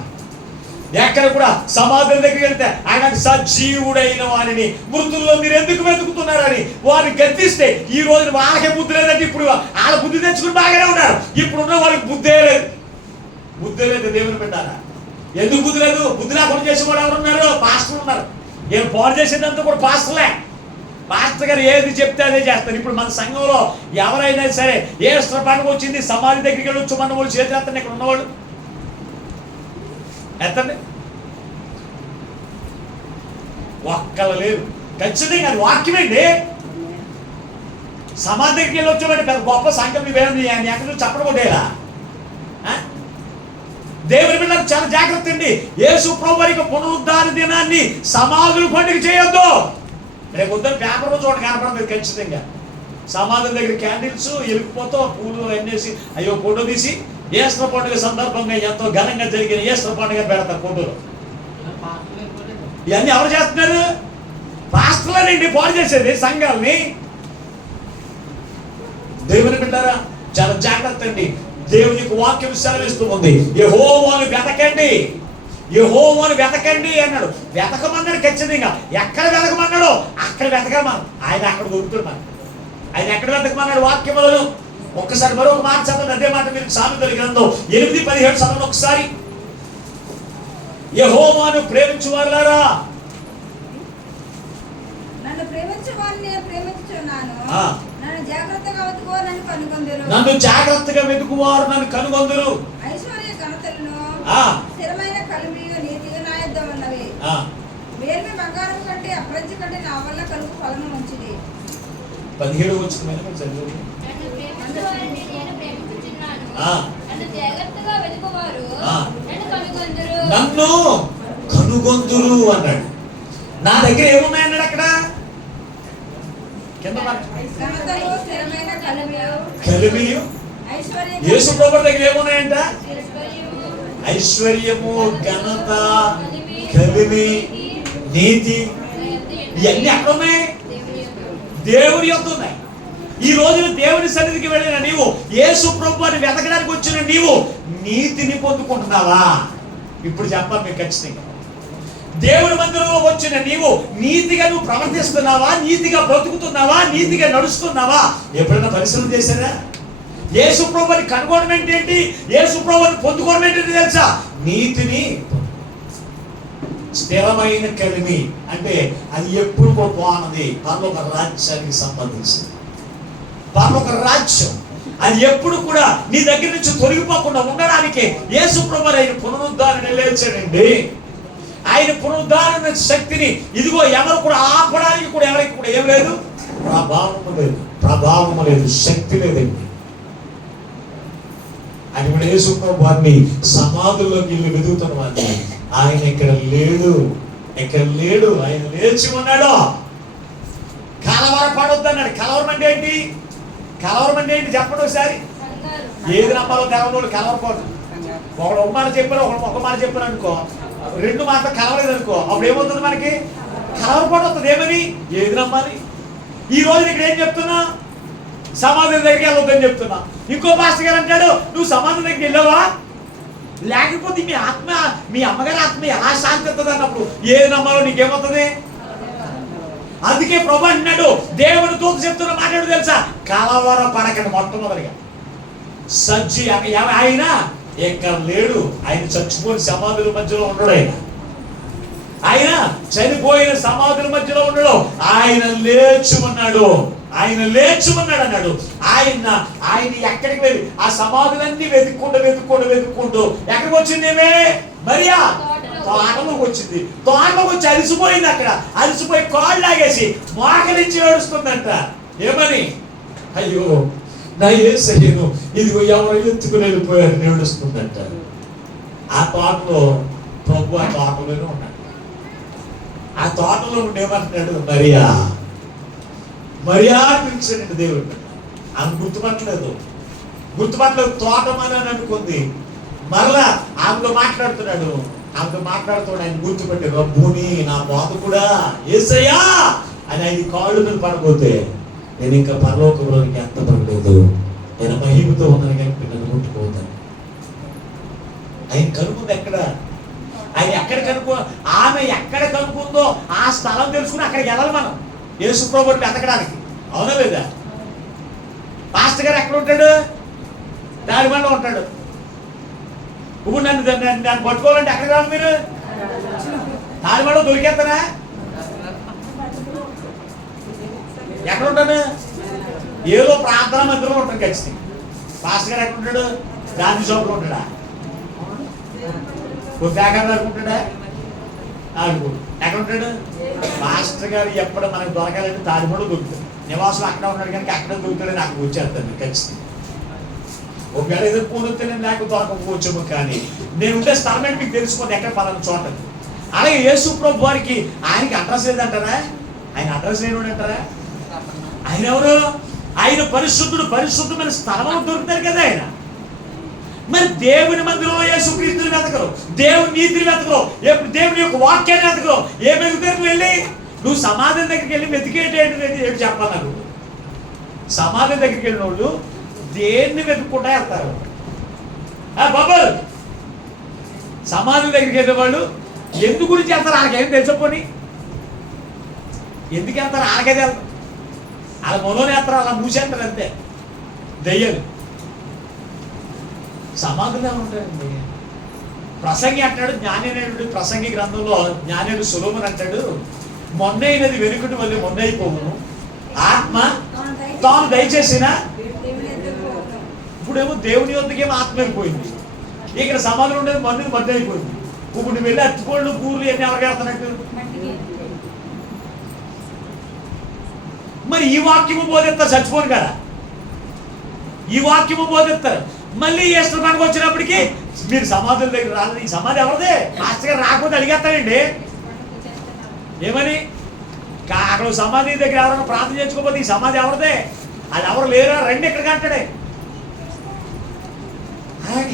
ఎక్కడ కూడా సమాధుల దగ్గరికి వెళ్తే ఆయన సజీవుడైన వారిని మృతుల్లో మీరు ఎందుకు వెతుకుతున్నారని వారిని గద్దిస్తే ఈ రోజు వాళ్ళకే బుద్ధి లేదంటే ఇప్పుడు వాళ్ళ బుద్ధి తెచ్చుకుని బాగానే ఉన్నారు. ఇప్పుడున్న వాళ్ళకి బుద్ధే లేదు. దేవుని పెట్టారా? ఎందుకు బుద్ధి లేదు? బుద్ధి లేకుండా చేసేవాడు ఎవరు ఉన్నారు? పాస్టర్లు ఉన్నారు. నేను పాడు చేసేదంతా కూడా పాస్టర్లే. పాస్టర్ గారు ఏది చెప్తే అదే చేస్తారు. ఇప్పుడు మన సంఘంలో ఎవరైనా సరే ఏ పండుగ వచ్చింది సమాధి దగ్గరికి వెళ్ళొచ్చు మన వాళ్ళు చేతులు ఎత్తండి. ఇక్కడ ఉన్నవాళ్ళు ఎత్తండి. ఒక్కలు లేరు. ఖచ్చితంగా అది వాక్యమేండి. సమాధి దగ్గరికి వెళ్ళొచ్చామంటే పెద్ద గొప్ప సంఘం నువ్వేమి ఎక్కడ చెప్పడం కొట్టేలా? దేవుని బిడ్డలకు చాలా జాగ్రత్త అండి. యేసు ప్రభువు పునరుద్ధాన దినాన్ని సమాధులు పండుగ చేయొద్దు. రేపు పొద్దున్న పేపర్లో చూడండి కనపడదు. ఖచ్చితంగా సమాధుల దగ్గర క్యాండిల్స్ ఎలిగిపోతూ పూలు అన్నేసి అయ్యో ఫోటో తీసి ఈస్టర్ పండుగ సందర్భంగా ఎంతో ఘనంగా జరిగిన ఈస్టర్ పండుగ పెడతారు ఫోటోలు. ఇవన్నీ ఎవరు చేస్తున్నారు? పాస్టర్లేనండి పాడు చేసేది సంఘాలని. దేవుని బిడ్డారా చాలా జాగ్రత్త అండి. దేవునికి వాక్యం సెలవిస్తూ ఉంది, యెహోవాను వెతకండి, యెహోవాను వెతకండి అన్నాడు. వెతకమన్నాడు ఖచ్చితంగా. ఎక్కడ వెతకమన్నాడో అక్కడ వెతకమన్నాడు. ఆయన అక్కడ దొరుకుతున్నాడు. ఆయన ఎక్కడ వెతకమన్నాడు? వాక్యములను ఒక్కసారి మరొక మాట చదవండి. అదే మాట మీరు సామెతల గ్రంథం 8:17 చదవండి ఒకసారి. యెహోవాను ప్రేమించువారులారా, నన్ను ప్రేమించువారిని ప్రేమించుచున్నాను. నన్ను జాగ్రత్తగా వెతుకువారు నన్ను కనుగొందురు. నన్ను జాగ్రత్తగా వెతుకువారు నన్ను కనుగొందురు. ఐశ్వర్య ఘనతలను స్థిరమైన కలిమియు నీతిగా నా యొద్ద ఉన్నవి. వేల్మి బంగారం కంటే అప్రంచి కంటే నా వల్ల కలుగు ఫలము మంచిది. 17 వచ్చిన చదువు. నన్ను కనుగొందురు అన్నాడు. నా దగ్గర ఏమున్నాయన్నాడు అక్కడ కింద? కలిమియు. యేసు ప్రభువు దగ్గర ఏమున్నాయంట? ఐశ్వర్యము, ఘనత, కలిమి, నీతి. ఇవన్నీ ఎక్కడ ఉన్నాయి? దేవుని యొద్ద ఉన్నాయి. ఈ రోజున దేవుని సన్నిధికి వెళ్ళిన నీవు, యేసు ప్రభువుని వెతకడానికి వచ్చిన నీవు నీతిని పొందుకుంటున్నావా? ఇప్పుడు చెప్పాలి మీకు ఖచ్చితంగా. దేవుని మందిరంలో వచ్చిన నీవు నీతిగా నువ్వు ప్రవర్తిస్తున్నావా? నీతిగా బ్రతుకుతున్నావా? నీతిగా నడుస్తున్నావా? ఎప్పుడైనా పరిశ్రమ చేశారా? యేసు ప్రభువుని కనుగొనడం ఏంటి? యేసు ప్రభువుని పొందుకోవడం ఏంటి తెలుసా? నీతిని, స్థిరమైన కలిమి. అంటే అది ఎప్పుడు పోనది పరలోక రాజ్యానికి సంబంధించింది. పరలోక రాజ్యం అది ఎప్పుడు కూడా నీ దగ్గర నుంచి తొలగిపోకుండా ఉండడానికి యేసు ప్రభువు ఆయన పునరుద్ధరణ లేచాడండి. ఆయన పునరుద్ధరణ శక్తిని ఇదిగో ఎవరు కూడా ఆపడానికి కూడా ఎవరికి కూడా ఏం లేదు, ప్రభావం లేదు, శక్తి లేదండి. ఆయన కూడా యేసు ప్రభువు వారిని సమాధుల్లోకి ఇల్లు వెతుకుతున్న వారిని ఆయన ఇక్కడ లేడు, ఆయన లేచి ఉన్నాడు. కలవరపడొద్దు అన్నాడు. కలవరం అంటే ఏంటి? చెప్పండి ఒకసారి. ఏది నమ్మాలో తెలవని కలవరపడదు. ఒకడు ఒక మాట చెప్పారు, ఒకడు ఒక మాట చెప్పారు అనుకో, రెండు మాటలు కలవలేదు అనుకో, అప్పుడు ఏమవుతుంది? మనకి కలవరపడవుతుంది. ఏమని? ఏది నమ్మాలి? ఈ రోజు ఇక్కడ ఏం చెప్తున్నా? సమాధి దగ్గరికి వెళ్ళొద్దని చెప్తున్నా. ఇంకో పాస్టర్ గారు అంటాడు, నువ్వు సమాధి దగ్గరికి వెళ్ళావా? లేకపోతే మీ అమ్మగారి ఆత్మ ఎలా శాంతిస్తుంది అన్నప్పుడు ఏది నమ్మాలో నీకేమవుతుంది? అందుకే ప్రభు అంటున్నాడు, దేవుని దూత చెప్తున్న మాట్లాడు తెలుసా, కలవర పడకండి. మొట్టమొదటిగా సజ్జి ఆయన ఎక్కడ లేడు. ఆయన చచ్చిపోయిన సమాధుల మధ్యలో ఉండడు. ఆయన చనిపోయిన సమాధుల మధ్యలో ఉండడు. ఆయన లేచి ఉన్నాడు అన్నాడు. ఆయన ఎక్కడికి వెళ్ళి ఆ సమాధులన్నీ వెతుక్కుంటూ ఎక్కడికి వచ్చిందేమే? మరియా తోటలోకి వచ్చింది. తోటలోకి వచ్చి అలసిపోయింది. అక్కడ అలసిపోయి కాళ్ళు లాగేసి మోకరించి ఏడుస్తుందంట. ఏమని? అయ్యో నా యేసయ్యను ఇదిగో ఎవరు ఎత్తుకుని వెళ్ళిపోయారు ఏడుస్తుందంట. ఆ తోటలో ప్రభు ఆ తోటలోనే ఉన్నాడు. ఆ తోటలో ఉండి ఏమంటున్నాడు? మరియా పిలిచాడండి దేవుడు. ఆమె గుర్తుపట్టలేదు. తోటమని అనుకుంది. మరలా ఆమెతో మాట్లాడుతున్నాడు. ఆయన గుర్తుపెట్టే రబ్బుని, నా బోధకుడా యేసయ్యా అని ఆయన కాళ్ళు మీద పడబోతే, నేను ఇంకా పరలోకంలోనికి ఎంత పడలేదు, నేను మహిమతో ఉన్నాను కానీ నన్ను ముట్టుకోవద్దని ఆయన కనుక్కుంది. ఆయన ఎక్కడ ఆమె ఎక్కడ కనుక్కుందో ఆ స్థలం తెలుసుకుని అక్కడికి వెళ్ళాలి మనం యేసు ప్రభువుని వెతకడానికి. అవునా లేదా? పాస్టర్ గారు ఎక్కడ ఉంటాడు? దారిబండలో ఉంటాడు. ఇప్పుడు నన్ను పట్టుకోవాలంటే ఎక్కడ రావాలి మీరు? దారిబండలో దొరికేస్తానా? ఎక్కడ ఉంటాను? ఏదో ప్రార్థన మందిరంలో ఉంటాను ఖచ్చితంగా. పాస్టర్ గారు ఎక్కడ ఉంటాడు? గాంధీ చౌక్లో ఉంటాడా? ఉంటాడా? ఎక్కడ ఉంటాడు? మాస్టర్ గారు ఎప్పుడు మనకు దొరకాలంటే తాడిపడు దొరుకుతాడు. నివాసులు అక్కడ ఉన్నాడు కనుక అక్కడ దొరుకుతాడని నాకు వచ్చేస్తాను ఖచ్చితంగా. ఒకవేళ ఏదో పూర్తి నాకు దొరకపోవచ్చేమో, కానీ నేను ఉండే స్థలం ఏంటి మీకు తెలిసిపోతే ఎక్కడ పలానా చోట. అలాగే యేసు ప్రభు వారికి ఆయనకి అడ్రస్ లేదంటారా? ఆయన అడ్రస్ లేనివాడు అంటారా? ఆయన ఎవరు? ఆయన పరిశుద్ధమైన స్థలం దొరుకుతారు కదా ఆయన. మరి దేవుని మందిరంలో యేసుక్రీస్తుని వెతకరు, దేవుని నీతిని వెతకరు, దేవుని యొక్క వాక్యాన్ని వెతకరు. ఏం వెతుకుతారు? వెళ్ళి నువ్వు సమాధి దగ్గరికి వెళ్ళి వెతికేటేంటి చెప్పాలి నాకు. సమాధి దగ్గరికి వెళ్ళిన వాళ్ళు దేన్ని వెతుక్కుంటా వెళ్తారు? బాబు, సమాధి దగ్గరికి వెళ్ళే వాళ్ళు ఎందుకు గురించి వెళ్తారు? ఆగేం తెలిసిపోని ఎందుకు వెళ్తారు? ఆగేది వెళ్తారు. అలా మొదలు వేస్తారు, అలా మూసేస్తారు అంతే. దెయ్యాలు సమాధులు ఏమంటారండి? ప్రసంగి అంటాడు, జ్ఞానేయుడు ప్రసంగి గ్రంథంలో జ్ఞానేయుడు సొలొమోను అంటాడు, మొన్నైనది వెనుకటి వల్ల మొన్నైపోవును, ఆత్మ తాను దయచేసిన. ఇప్పుడేమో దేవుని వద్దకేమో ఆత్మ వెళ్ళిపోయింది. ఇక్కడ సమాధులు ఉండేది మన్ను అయిపోయింది. ఇప్పుడు నువ్వు వెళ్ళి అట్టుకోళ్ళు పూర్లు ఎన్ని ఎవరికి వెళ్తున్నట్టు? మరి ఈ వాక్యము బోధిస్తారు, చచ్చిపోను కదా. ఈ వాక్యము బోధిస్తారు. మళ్ళీ ఈస్టర్ పండుగ వచ్చినప్పటికీ మీరు సమాధుల దగ్గర రాలేదు. ఈ సమాధి ఎవరిదే? మాస్టర్ గారు రాకపోతే అడిగేస్తాడండి. ఏమని? అక్కడ సమాధి దగ్గర ఎవరైనా ప్రార్థన చేసుకోకపోతే ఈ సమాధి ఎవరిదే? అది ఎవరు లేరా? రండి ఇక్కడికి అంటాడే.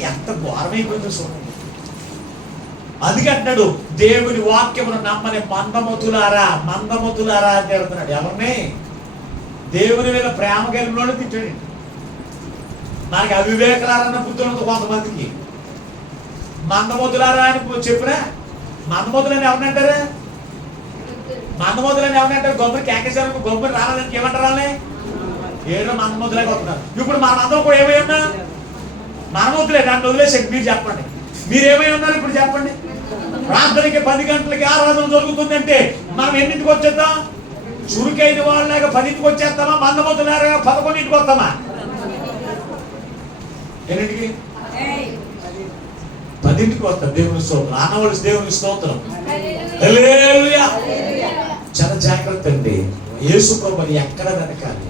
ఎంత ఘోరమైపోయిందో చూడండి. అందుకంటున్నాడు, దేవుని వాక్యమును నమ్మని మందమతులారా అని చెప్తున్నాడు. ఎవరిని? దేవుని మీద ప్రేమ కలిగిన తిట్టాడు. మనకి అవివేకలారన్న బుద్ధులతో కొంతమందికి మందమతులారా అని చెప్పినా, మందమతులని ఎవరినంటారు? గొప్పని కేకేశారు, గొప్పని రాలేదానికి ఏమంటారు? ఏదో మందమతులే వస్తున్నారు. ఇప్పుడు మనందరం కూడా ఏమై ఉన్నా? మనమతులే. దాన్ని వదిలేసేది. మీరు చెప్పండి, మీరేమై ఉన్నారు ఇప్పుడు చెప్పండి. రాత్రికి 10 గంటలకి ఆరాధన జరుగుతుందంటే మనం ఎన్నింటికి వచ్చేద్దాం? చురుకైన వాళ్ళగా 10ంటికి వచ్చేస్తామా? మందమతులారా 11ంటికి వస్తామా? ఎన్నింటికి? 10ంటికి వస్తారు. దేవుని స్తోత్రం. ఆనవలసి దేవుని స్తోత్రం. హల్లెలూయా. చాలా జాగ్రత్త అండి. యేసు ప్రభువుని ఎక్కడ వెతకాలి,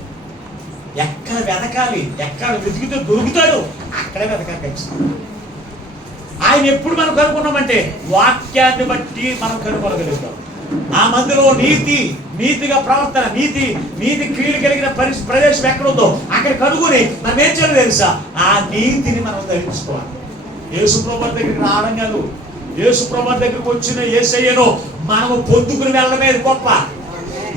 ఎక్కడ వెతకాలి, ఎక్కడ వెతికితే దొరుకుతాడు అక్కడే వెతకాలి ఖచ్చితంగా. ఆయన ఎప్పుడు మనం కనుక్కున్నామంటే వాక్యాన్ని బట్టి మనం కనుగొనగలుగుతాం. ఆ మందిలో నీతిగా ప్రవర్తన, నీతి క్రియలు కలిగిన ప్రదేశం ఎక్కడుందో అక్కడ కనుగొని మనం ఏం చేయాలి తెలుసా? ఆ నీతిని మనం ధరించుకోవాలి. యేసు ప్రభువు దగ్గరికి రావడం కాదు, యేసు ప్రభువు దగ్గరికి వచ్చిన యేసయ్యను మనము పొందుకుని వెళ్ళడమే గొప్ప.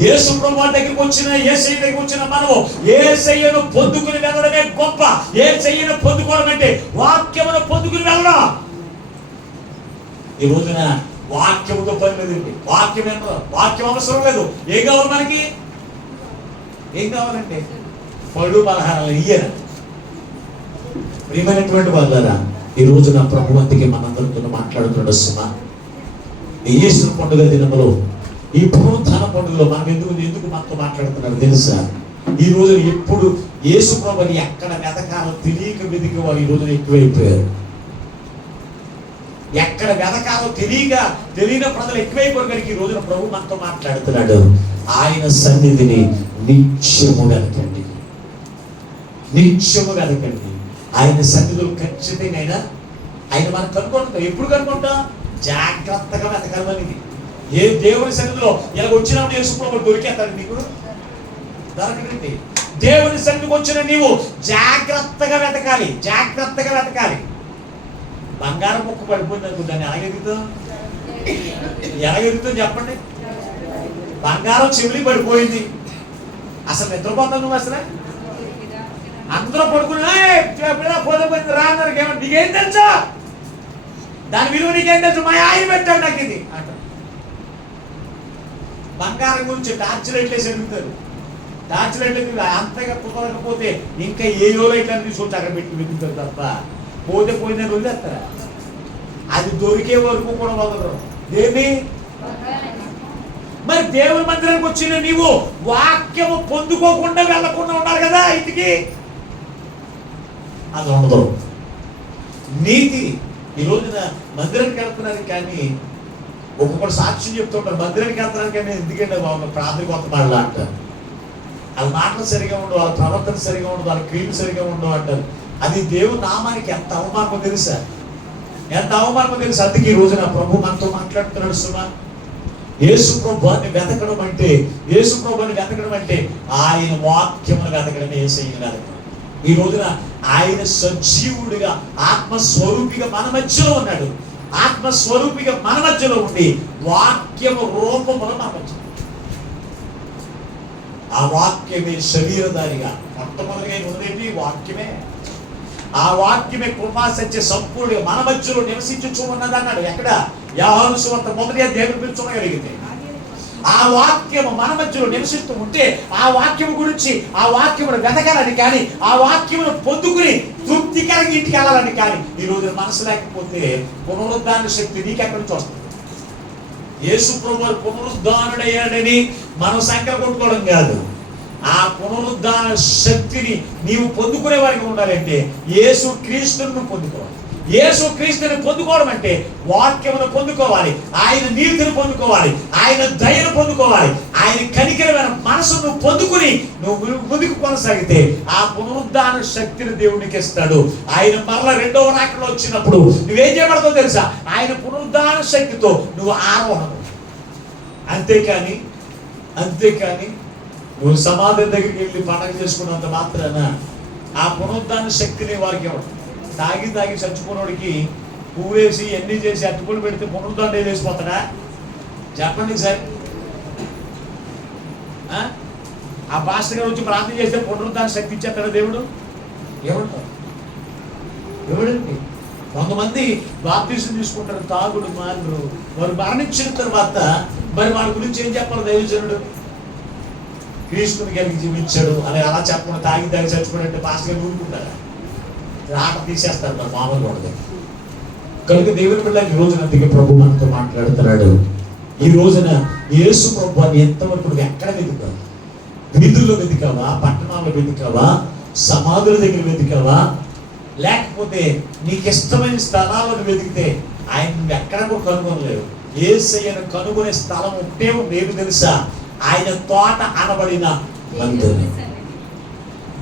యేసు ప్రభువు దగ్గరికి వచ్చిన యేసయ్య దగ్గరికి వచ్చిన మనము యేసయ్యను పొందుకుని వెళ్ళడమే గొప్ప. యేసయ్యను పొందుకోవడం అంటే వాక్యమును పొందుకుని వెళ్ళడం. ఈ రోజున వాక్యముతో పని లేదండి. వాక్యం అవసరం లేదు. ఏం కావాలి మనకి? ఏం కావాలంటే పడు పలహారాలు ఇయ్యన. ప్రియమైనటువంటి వాళ్ళారా, ఈ రోజున ప్రభువంతికి మనందరితో మాట్లాడుతున్నాడు. సుమా, ఈస్టర్ పండుగ దినములో, ఈ పునరుత్థాన పండుగలో మనం ఎందుకు మనతో మాట్లాడుతున్నారు తెలుసా? ఈ రోజున ఎప్పుడు యేసు ప్రభువుని ఎక్కడ వెతకాలో తెలియక వెతికే వారు ఈ రోజున ఎక్కువైపోయారు. ఎక్కడ వెతకాలో తెలియని ప్రజలు ఎక్కువైపోయారు. కనుక ఈ రోజున ప్రభు మనతో మాట్లాడుతున్నాడు. ఆయన సన్నిధిని నిత్యము వెతకండి, నిత్యము వెతకండి. ఆయన సన్నిధిలో ఖచ్చితంగా ఆయన మనం కనుక్కుంటాం. ఎప్పుడు కనుక్కుంటాం? జాగ్రత్తగా వెతకాలని. ఏ దేవుని సన్నిధిలో ఇలా వచ్చినప్పుడు యేసు ప్రభువు దొరికేస్తాడు నీకు? దొరకడండి. దేవుని సన్నిధికి వచ్చిన నీవు జాగ్రత్తగా వెతకాలి, జాగ్రత్తగా వెతకాలి. బంగారం ముక్క పడిపోయింది అనుకో, దాన్ని ఎలాగెదుగుతుంది చెప్పండి? బంగారం చెవిలి పడిపోయింది, అసలు నిద్రపోతాను నువ్వు. అసలు అందరూ పడుకున్నా పోతే రా అన్నారు. నీకేం తెలుసా? దాని విలువ నీకేం తెలుసు? మా ఆయన పెట్టాడు నాకు ఇది అంట. బంగారం గురించి టార్చ్ లైట్లు వేసి ఎదుగుతారు. టార్చ్ లైట్లు అంతగా కుదరకపోతే ఇంకా ఏయో లైట్లను తీసుకొచ్చి అక్కడ పెట్టి వెతుకుతారు తప్ప పోతే పోయిందని వదిలేస్తారా? అది దొరికే వరకు కూడా వదలరు. దేన్ని? మరి దేవుని మందిరానికి వచ్చిన నీవు వాక్యము పొందుకోకుండా వెళ్ళకుండా ఉండాలి కదా ఇంటికి. అది ఉండదు. నీతి. ఈ రోజున మందిరానికి వెళ్తున్నారు కానీ ఒక్కొక్కరు సాక్ష్యం చెప్తుంటారు. మందిరానికి వెళ్తున్నారు కానీ ఎందుకంటే ప్రార్థన కొత్త మాటలు అంటారు. వాళ్ళ మాటలు సరిగా ఉండవు, వాళ్ళ ప్రవర్తన సరిగా ఉండదు, వాళ్ళ క్రియలు సరిగా ఉండవు అంటారు. అది దేవుని నామానికి ఎంత అవమానమో తెలుసా? ఎంత అవమానమో తెలుసా? అందుకే ఈ రోజున ప్రభు మనతో మాట్లాడుతున్నాడు. సుమా, యేసు ప్రభువుని వెతకడం అంటే ఆయన వాక్యమును వెతకడమే. యేసయ్యను వెతకడం. ఈ రోజున ఆయన సజీవుడిగా ఆత్మస్వరూపిగా మన మధ్యలో ఉన్నాడు. ఆత్మస్వరూపిగా మన మధ్యలో ఉండి వాక్యము రూపములో మన మధ్య. ఆ వాక్యమే శరీరధారిగా మొట్టమొదటిగా ఉన్నదేంటి? వాక్యమే. ఆ వాక్యమే కృపా సత్య సంపూర్ణంగా మన మధ్యలో నివసించు ఉన్నది అన్నాడు. ఎక్కడ? యోహాను సువార్త 1వ అధ్యాయం చూడగలిగితే ఆ వాక్యము మన మధ్యలో నివసిస్తూ ఉంటే ఆ వాక్యము గురించి, ఆ వాక్యమును వెతకాలని కానీ, ఆ వాక్యమును పొందుకుని తృప్తికరంగా ఇంటికి వెళ్ళాలని కానీ ఈ రోజు మనసు లేకపోతే పునరుద్ధాన శక్తి నీకెక్కడి నుంచి వస్తుంది? యేసు ప్రభువు పునరుద్ధానుడయ్యాడని మనం సంఖ్య కొట్టుకోవడం కాదు. ఆ పునరుద్ధాన శక్తిని నీవు పొందుకునే వారికి ఉండాలంటే యేసు క్రీస్తును పొందుకోవాలి. యేసు క్రీస్తుని పొందుకోవడం అంటే వాక్యమును పొందుకోవాలి, ఆయన నీతిని పొందుకోవాలి, ఆయన దయను పొందుకోవాలి, ఆయన కనికరమైన మనసును పొందుకుని నువ్వు ముందుకు కొనసాగితే ఆ పునరుద్ధాన శక్తిని దేవునికి ఇస్తాడు. ఆయన మరలా రెండవ రాకడలో వచ్చినప్పుడు నువ్వేం చేయబడతావు తెలుసా? ఆయన పునరుద్ధాన శక్తితో నువ్వు ఆరోహణ. అంతేకాని నువ్వు సమాధి దగ్గరికి వెళ్ళి పండగ చేసుకున్నంత మాత్రాన ఆ పునరుద్ధాన శక్తిని వారికి ఇవ్వడం. తాగి చచ్చిపోయినోడికి పువ్వేసి ఎన్ని చేసి అట్టుకుని పెడితే పునరుద్ధానం వేసిపోతాడా? చెప్పండి సార్. ఆ పాస్టర్ గారు వచ్చి ప్రార్థన చేస్తే పునరుద్ధాన శక్తి ఇచ్చేస్తాడా దేవుడు? ఎవడండి? కొంతమంది బాప్టిజం తీసుకుంటారు, తాగుడు మారు. వారు మరణించిన తర్వాత మరి వాళ్ళ గురించి ఏం చెప్పాలి దైవజనుడు? క్రీస్తుని కలిగి జీవించాడు అని అలా చెప్పకుండా తాగి చచ్చిపోయినట్టు పాస్టర్ గారు ఊరుకుంటారా? ఆట తీసేస్తారు మరి మామూలు ఉండదు. కనుక దేవుని బిడ్డ ఈ రోజున అందుకే ప్రభు మనతో మాట్లాడుతున్నాడు. ఈ రోజున యేసు ప్రభువుని ఎంతవరకు ఎక్కడ వెతికావు? వీధుల్లో వెతికావా? పట్టణాల్లో వెతికావా? సమాధుల దగ్గర వెతికావా? లేకపోతే నీకు ఇష్టమైన స్థలాలను వెతికితే ఆయన నువ్వు ఎక్కడ కూడా కనుగొనలేవు. యేసయ్యను కనుగొనే స్థలం ఉంటే నేను తెలుసా, ఆయన తోట అనబడిన మందిరం.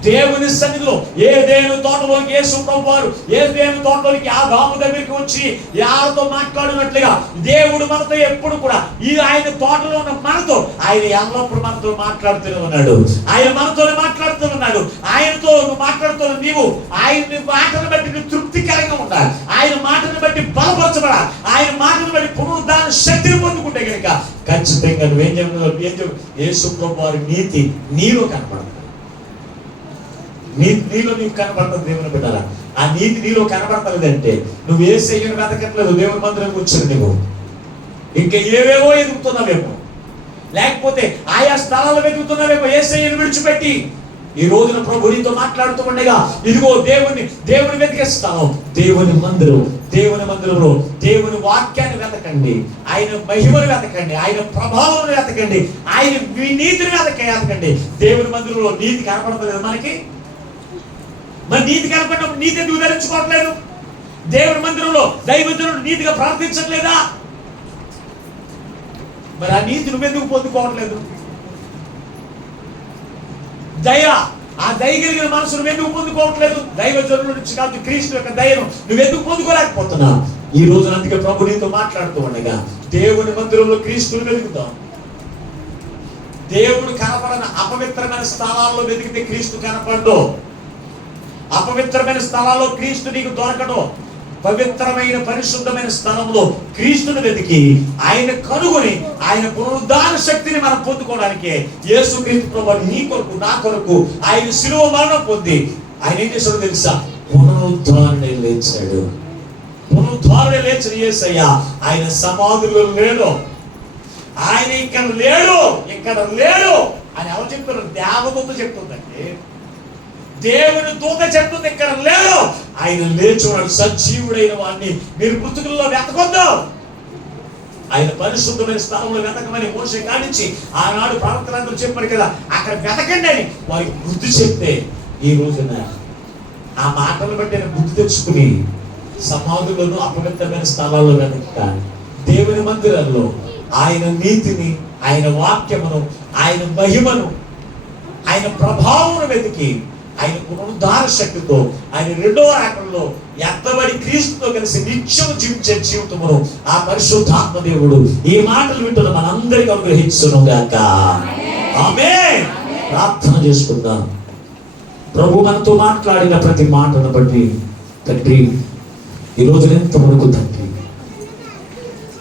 దేవుని సన్నిధిలో ఏదేను తోటలోకి యేసు ప్రభువారు ఏదేను తోటలోకి ఆ దాము దగ్గరికి వచ్చి యాలతో మాట్లాడినట్లుగా దేవుడు మనతో ఎప్పుడు కూడా ఈ ఆయన తోటలో ఉన్న మనతో ఆయన ఎల్లప్పుడు మనతో మాట్లాడుతూనే ఉన్నాడు. ఆయన మనతోనే మాట్లాడుతూ ఉన్నాడు. ఆయనతో నువ్వు మాట్లాడుతున్న నీవు ఆయన మాటను బట్టి నువ్వు తృప్తికరంగా ఉండాలి. ఆయన మాటను బట్టి బలపరచబడాలి. ఆయన మాటను బట్టి పునరుద్ధాన శక్తిని పొందుకుంటే కనుక ఖచ్చితంగా నువ్వేం చెప్పు, యేసు ప్రభువారి నీతి నీలో కనపడదు. నీలో నీకు కనపడుతుంది. దేవుని బిడ్డలా, ఆ నీతి నీలో కనపడతలేదు అంటే నువ్వు యేసయ్యను వెతకట్లేదు. దేవుని మందిరం కూర్చొని నువ్వు ఇంకా ఏవేవో ఎదుగుతున్నావేమో, లేకపోతే ఆయా స్థలాలు వెతుకుతున్నావేమో యేసయ్యను విడిచిపెట్టి. ఈ రోజున ప్రభు నీతో మాట్లాడుతూ ఉండగా ఇదిగో దేవుని వెతికే స్థలం దేవుని మందిరం. దేవుని మందిరంలో దేవుని వాక్యాన్ని వెతకండి, ఆయన మహిమను వెతకండి, ఆయన ప్రభావం వెతకండి, ఆయన నీతిని వెతకండి. దేవుని మందిరంలో నీతి కనపడతలేదు మనకి. మరి నీతి కనపడినప్పుడు నీతి ఎందుకు ధరించుకోవట్లేదు? దేవుని మందిరంలో దైవజనుడు నీతిగా ప్రార్థించట్లేదా? మరి ఆ నీతి నువ్వెందుకు పొందుకోవట్లేదు? ఆ దయ కలిగిన మనసు నువ్వెందుకు పొందుకోవట్లేదు? దైవజనుల నుంచి కాదు, క్రీస్తు యొక్క దయను నువ్వెందుకు పొందుకోలేకపోతున్నా? ఈ రోజు అందుకే ప్రభు నీతో మాట్లాడుతూ ఉండగా దేవుని మందిరంలో క్రీస్తుని వెతుకుతాం. దేవుడు కనపడని అపవిత్రమైన స్థలాల్లో వెతికితే క్రీస్తు కనపడదు. అపవిత్రమైన స్థలాల్లో క్రీస్తు నీకు దొరకడు. పవిత్రమైన పరిశుద్ధమైన స్థలంలో క్రీస్తుని వెతికి ఆయన కనుగొని ఆయన పునరుద్ధాన శక్తిని మనం పొందుకోవడానికి యేసుక్రీస్తు ప్రభువు నీ కొరకు నా కొరకు ఆయన శిలువ మరణం పొంది ఆయన ఏం చేశాడో తెలుసా? పునరుద్ధారణ లేచాడు. పునరుద్ధారణ లేచిన యేసయ్య ఆయన సమాధుల్లో లేడు. ఆయన ఇక్కడ లేడు అని ఎవరు చెప్తున్నారు? దేవదూత చెప్తుందండి. దేవుని దూత చెప్తుంది ఇక్కడ లేడు. ఆయన లేచున్నాడు. సజీవుడైన వాడిని మీరు మృతుకుల్లో వెతకొద్దు. ఆయన పరిశుద్ధమైన స్థలంలో వెతకమని మోషే కానించి ఆనాడు ప్రవక్తలందరూ చెప్పారు కదా, అక్కడ వెతకండి అని వారికి బుద్ధి చెప్తే ఈ రోజున ఆ మాటలు బట్టి ఆయన బుద్ధి తెచ్చుకుని సమాధులను అపవిత్రమైన స్థలాల్లో వెతక దేవుని మందిరాల్లో ఆయన నీతిని, ఆయన వాక్యమును, ఆయన మహిమను, ఆయన ప్రభావం వెతికి ఆయన పునరుద్ధార శక్తితో ఆయన రెండవ రాకడలో ఎత్తబడి క్రీస్తుతో కలిసి నిత్యము జీవించే జీవితమును ఆ పరిశుద్ధాత్మ దేవుడు ఈ మాటలు వింటున్న మనందరికీ అనుగ్రహించును గాక. ఆమేన్. ప్రార్థన చేసుకుందాం. ప్రభు మనతో మాట్లాడిన ప్రతి మాటను బట్టి తండ్రి ఈ రోజు ఎంతవరకు తండ్రి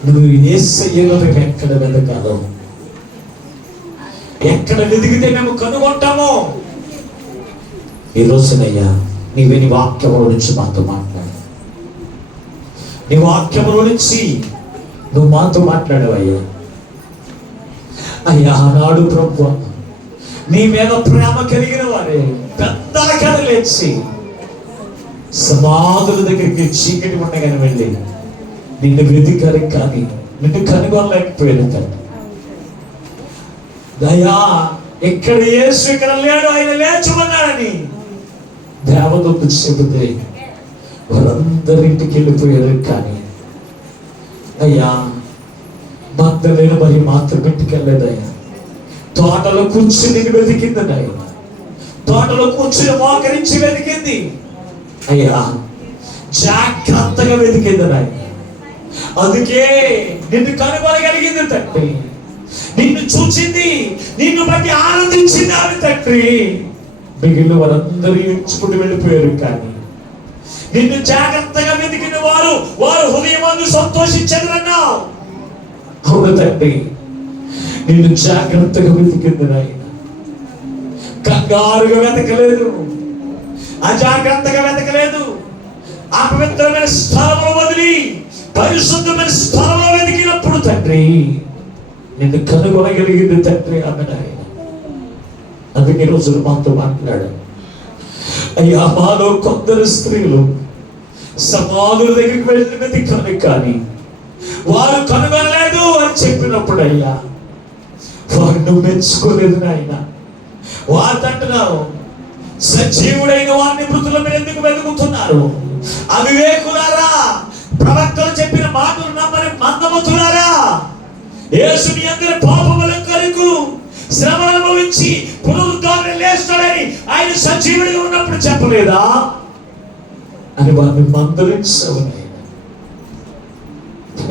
నువ్వు యేసయ్యలో మేము ఎక్కడ వెతకాలో, ఎక్కడ వెతికితే మేము కనుగొంటామో ఈ రోజునయ్యా నీవే నీ వాక్యముల నుంచి మాతో మాట్లాడు. నీ వాక్యముల నుంచి నువ్వు మాతో మాట్లాడవయ్యా. అయ్యా ఆనాడు ప్రభువా నీ మీద ప్రేమ కలిగిన వారే పెద్దల లేచి సమాధుల దగ్గరికి చీకటి ఉండగానే వెళ్ళి నిన్ను వెతికారు, కానీ నిన్ను కనుగొనలేకపోయాను తండ్రి. దయా ఇక్కడ యేసు ఇక్కడ లేడు, ఆయన లేచుమన్నాడని దేవదూత చెబితే వారందరింటికి వెళ్ళిపోయారు. కానీ అయ్యా మగ్దలేను మరి మాత్రం ఇంటికి వెళ్ళలేదయ్యా. తోటలో కూర్చుని వెతికింది ఆయన. తోటలో కూర్చుని మోకరించి వెతికింది అయ్యా. జాగ్రత్తగా వెతికింది ఆయన. అందుకే నిన్ను కనుగొనగలిగింది తండ్రి. నిన్ను చూచింది, నిన్ను బట్టి ఆనందించింది ఆమె తండ్రి. మిగిలిన వారందరూ ఎంచుకుని వెళ్ళిపోయారు. కానీ నిన్ను జాగ్రత్తగా వెతికిన వారు హృదయమందు సంతోషించదన్నావు. అవును తండ్రి, నిన్ను జాగ్రత్తగా వెతికింది నాయన. కంగారుగా వెతకలేదు, అజాగ్రత్తగా వెతకలేదు. అపవిత్రమైన స్థలంలో వదిలి పరిశుద్ధమైన స్థలంలో వెతికినప్పుడు తండ్రి నిన్ను కనుగొనగలిగింది తండ్రి ఆమె నాయన. అందుకే రోజులు మాతో మాట్లాడు. అయ్యా మాలో కొందరు స్త్రీలు సమాధుల దగ్గరికి వెళ్ళి వెతికాను, కానీ వారు కనుగొనలేదు అని చెప్పినప్పుడు అయ్యా వారు నువ్వు మెచ్చుకోలేదు నాయన. వారు అంటున్నావు సజీవుడైన వారిని మృతుల మీద ఎందుకు వెతుకుతున్నారు? అవివేకులారా, ప్రవక్తలు చెప్పిన మాటలు నమ్మని మందమతులారా, యేసు మీ అందరి పాపముల కొరకు శ్రమను అనుభవించి పునరుద్ధానం లేస్తాడని ఆయన సజీవుడిగా ఉన్నప్పుడు చెప్పలేదా అని వారిని మందలించవని.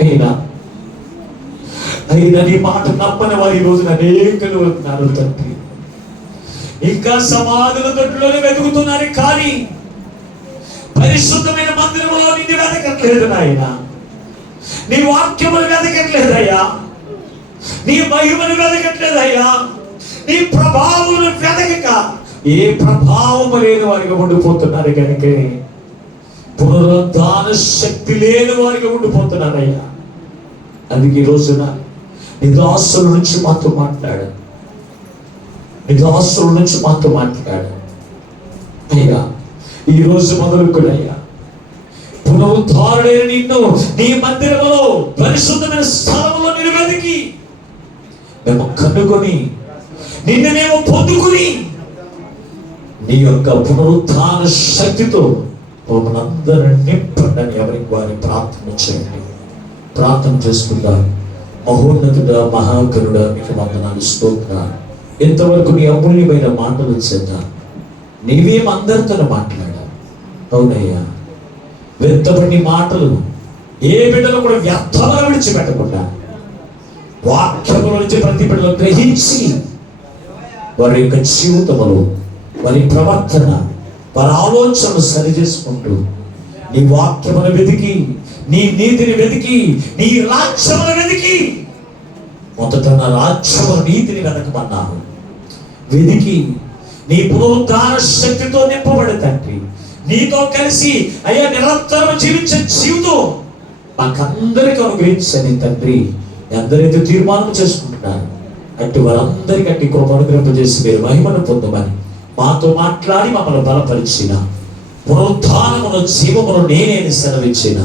అయినా నీ మాట నమ్మని వారు ఈ రోజున అనేకలు ఉన్నారు తండ్రి. ఇంకా సమాధుల దొడ్లోనే వెతుకుతున్నారు, కానీ పరిశుద్ధమైన మందిరంలో నిన్ను వెతకట్లేదు నాయన. నీ వాక్యములు వెతకట్లేదయ్యా, నీ మహిమను వెతకట్లేదయ్యా, నీ ప్రభావమును వెతకక ఏ ప్రభావం లేని వారిగా ఉండిపోతున్నారు. కనుక పునరుద్ధాన శక్తి లేని వారిగా ఉండిపోతున్నారయ్యా. అందుకే ఈ రోజున నిరాశల నుంచి మాతో మాట్లాడు, నిరాశల నుంచి మాతో మాట్లాడు అయ్యా. ఈ రోజు మొదలుకునయ్యా, పునరుద్ధారుడైన నిన్ను నీ మందిరంలో పరిశుద్ధమైన స్థలంలో నిలబెదికి మేము కనుగొని నిన్ను మేము పొందుకుని నీ యొక్క పునరుద్ధాన శక్తితో మనందరినీ నింపండి. ఎవరికి వారి ప్రార్థన చేయండి. ప్రార్థన చేసుకుందాం. మహోన్నతుడ, మహాకరుడ, మీకు వందనాలు, స్తోత్రాలు. ఇంతవరకు నీ అమూల్యమైన మాటలు చేద్దాం. నీవేం అందరితో మాట్లాడా. అవునయ్యా, వెంటబడి మాటలు ఏ బిడ్డలు కూడా వ్యర్థంగా విడిచిపెట్టకుండా వాక్యముల నుంచి ప్రతి బిడ్డలు గ్రహించి వారి యొక్క జీవితములు, వారి ప్రవర్తన, వారి ఆలోచనలు సరి చేసుకుంటూ నీ వాక్యమును వెతికి, నీ నీతిని వెతికి, నీ రాజ్యమును వెతికి, మొదట నా రాజ్యమును నీతిని వెతకమన్నాను. వెతికి నీ పునరుద్ధాన శక్తితో నింపబడి తండ్రి, నీతో కలిసి అయ్యా నిరంతరం జీవించే జీవితం మాకందరికీ అనుగ్రహించని తండ్రి. అందరైతే తీర్మానం చేసుకుంటున్నారు అట్టి వారందరికీ అట్టి కృప అనుగ్రహింపజేసి మీరు మహిమను పొందమని మాతో మాట్లాడి మమ్మల్ని బలపరిచిన, పునరుద్ధానమును జీవమును నేనే సెలవిచ్చిన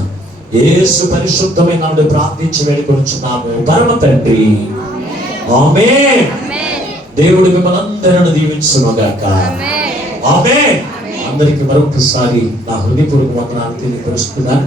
యేసు పరిశుద్ధమైన నామములో ప్రార్థించి వేడుకొనుచున్నాము పరమ తండ్రి. ఆమేన్. దేవుడు మిమ్మల్ని అందరిని దీవించునుగాక. ఆమేన్. అందరికీ మరొకసారి నా హృదయపూర్వక వందనాలు తెలియపరుస్తున్నాను.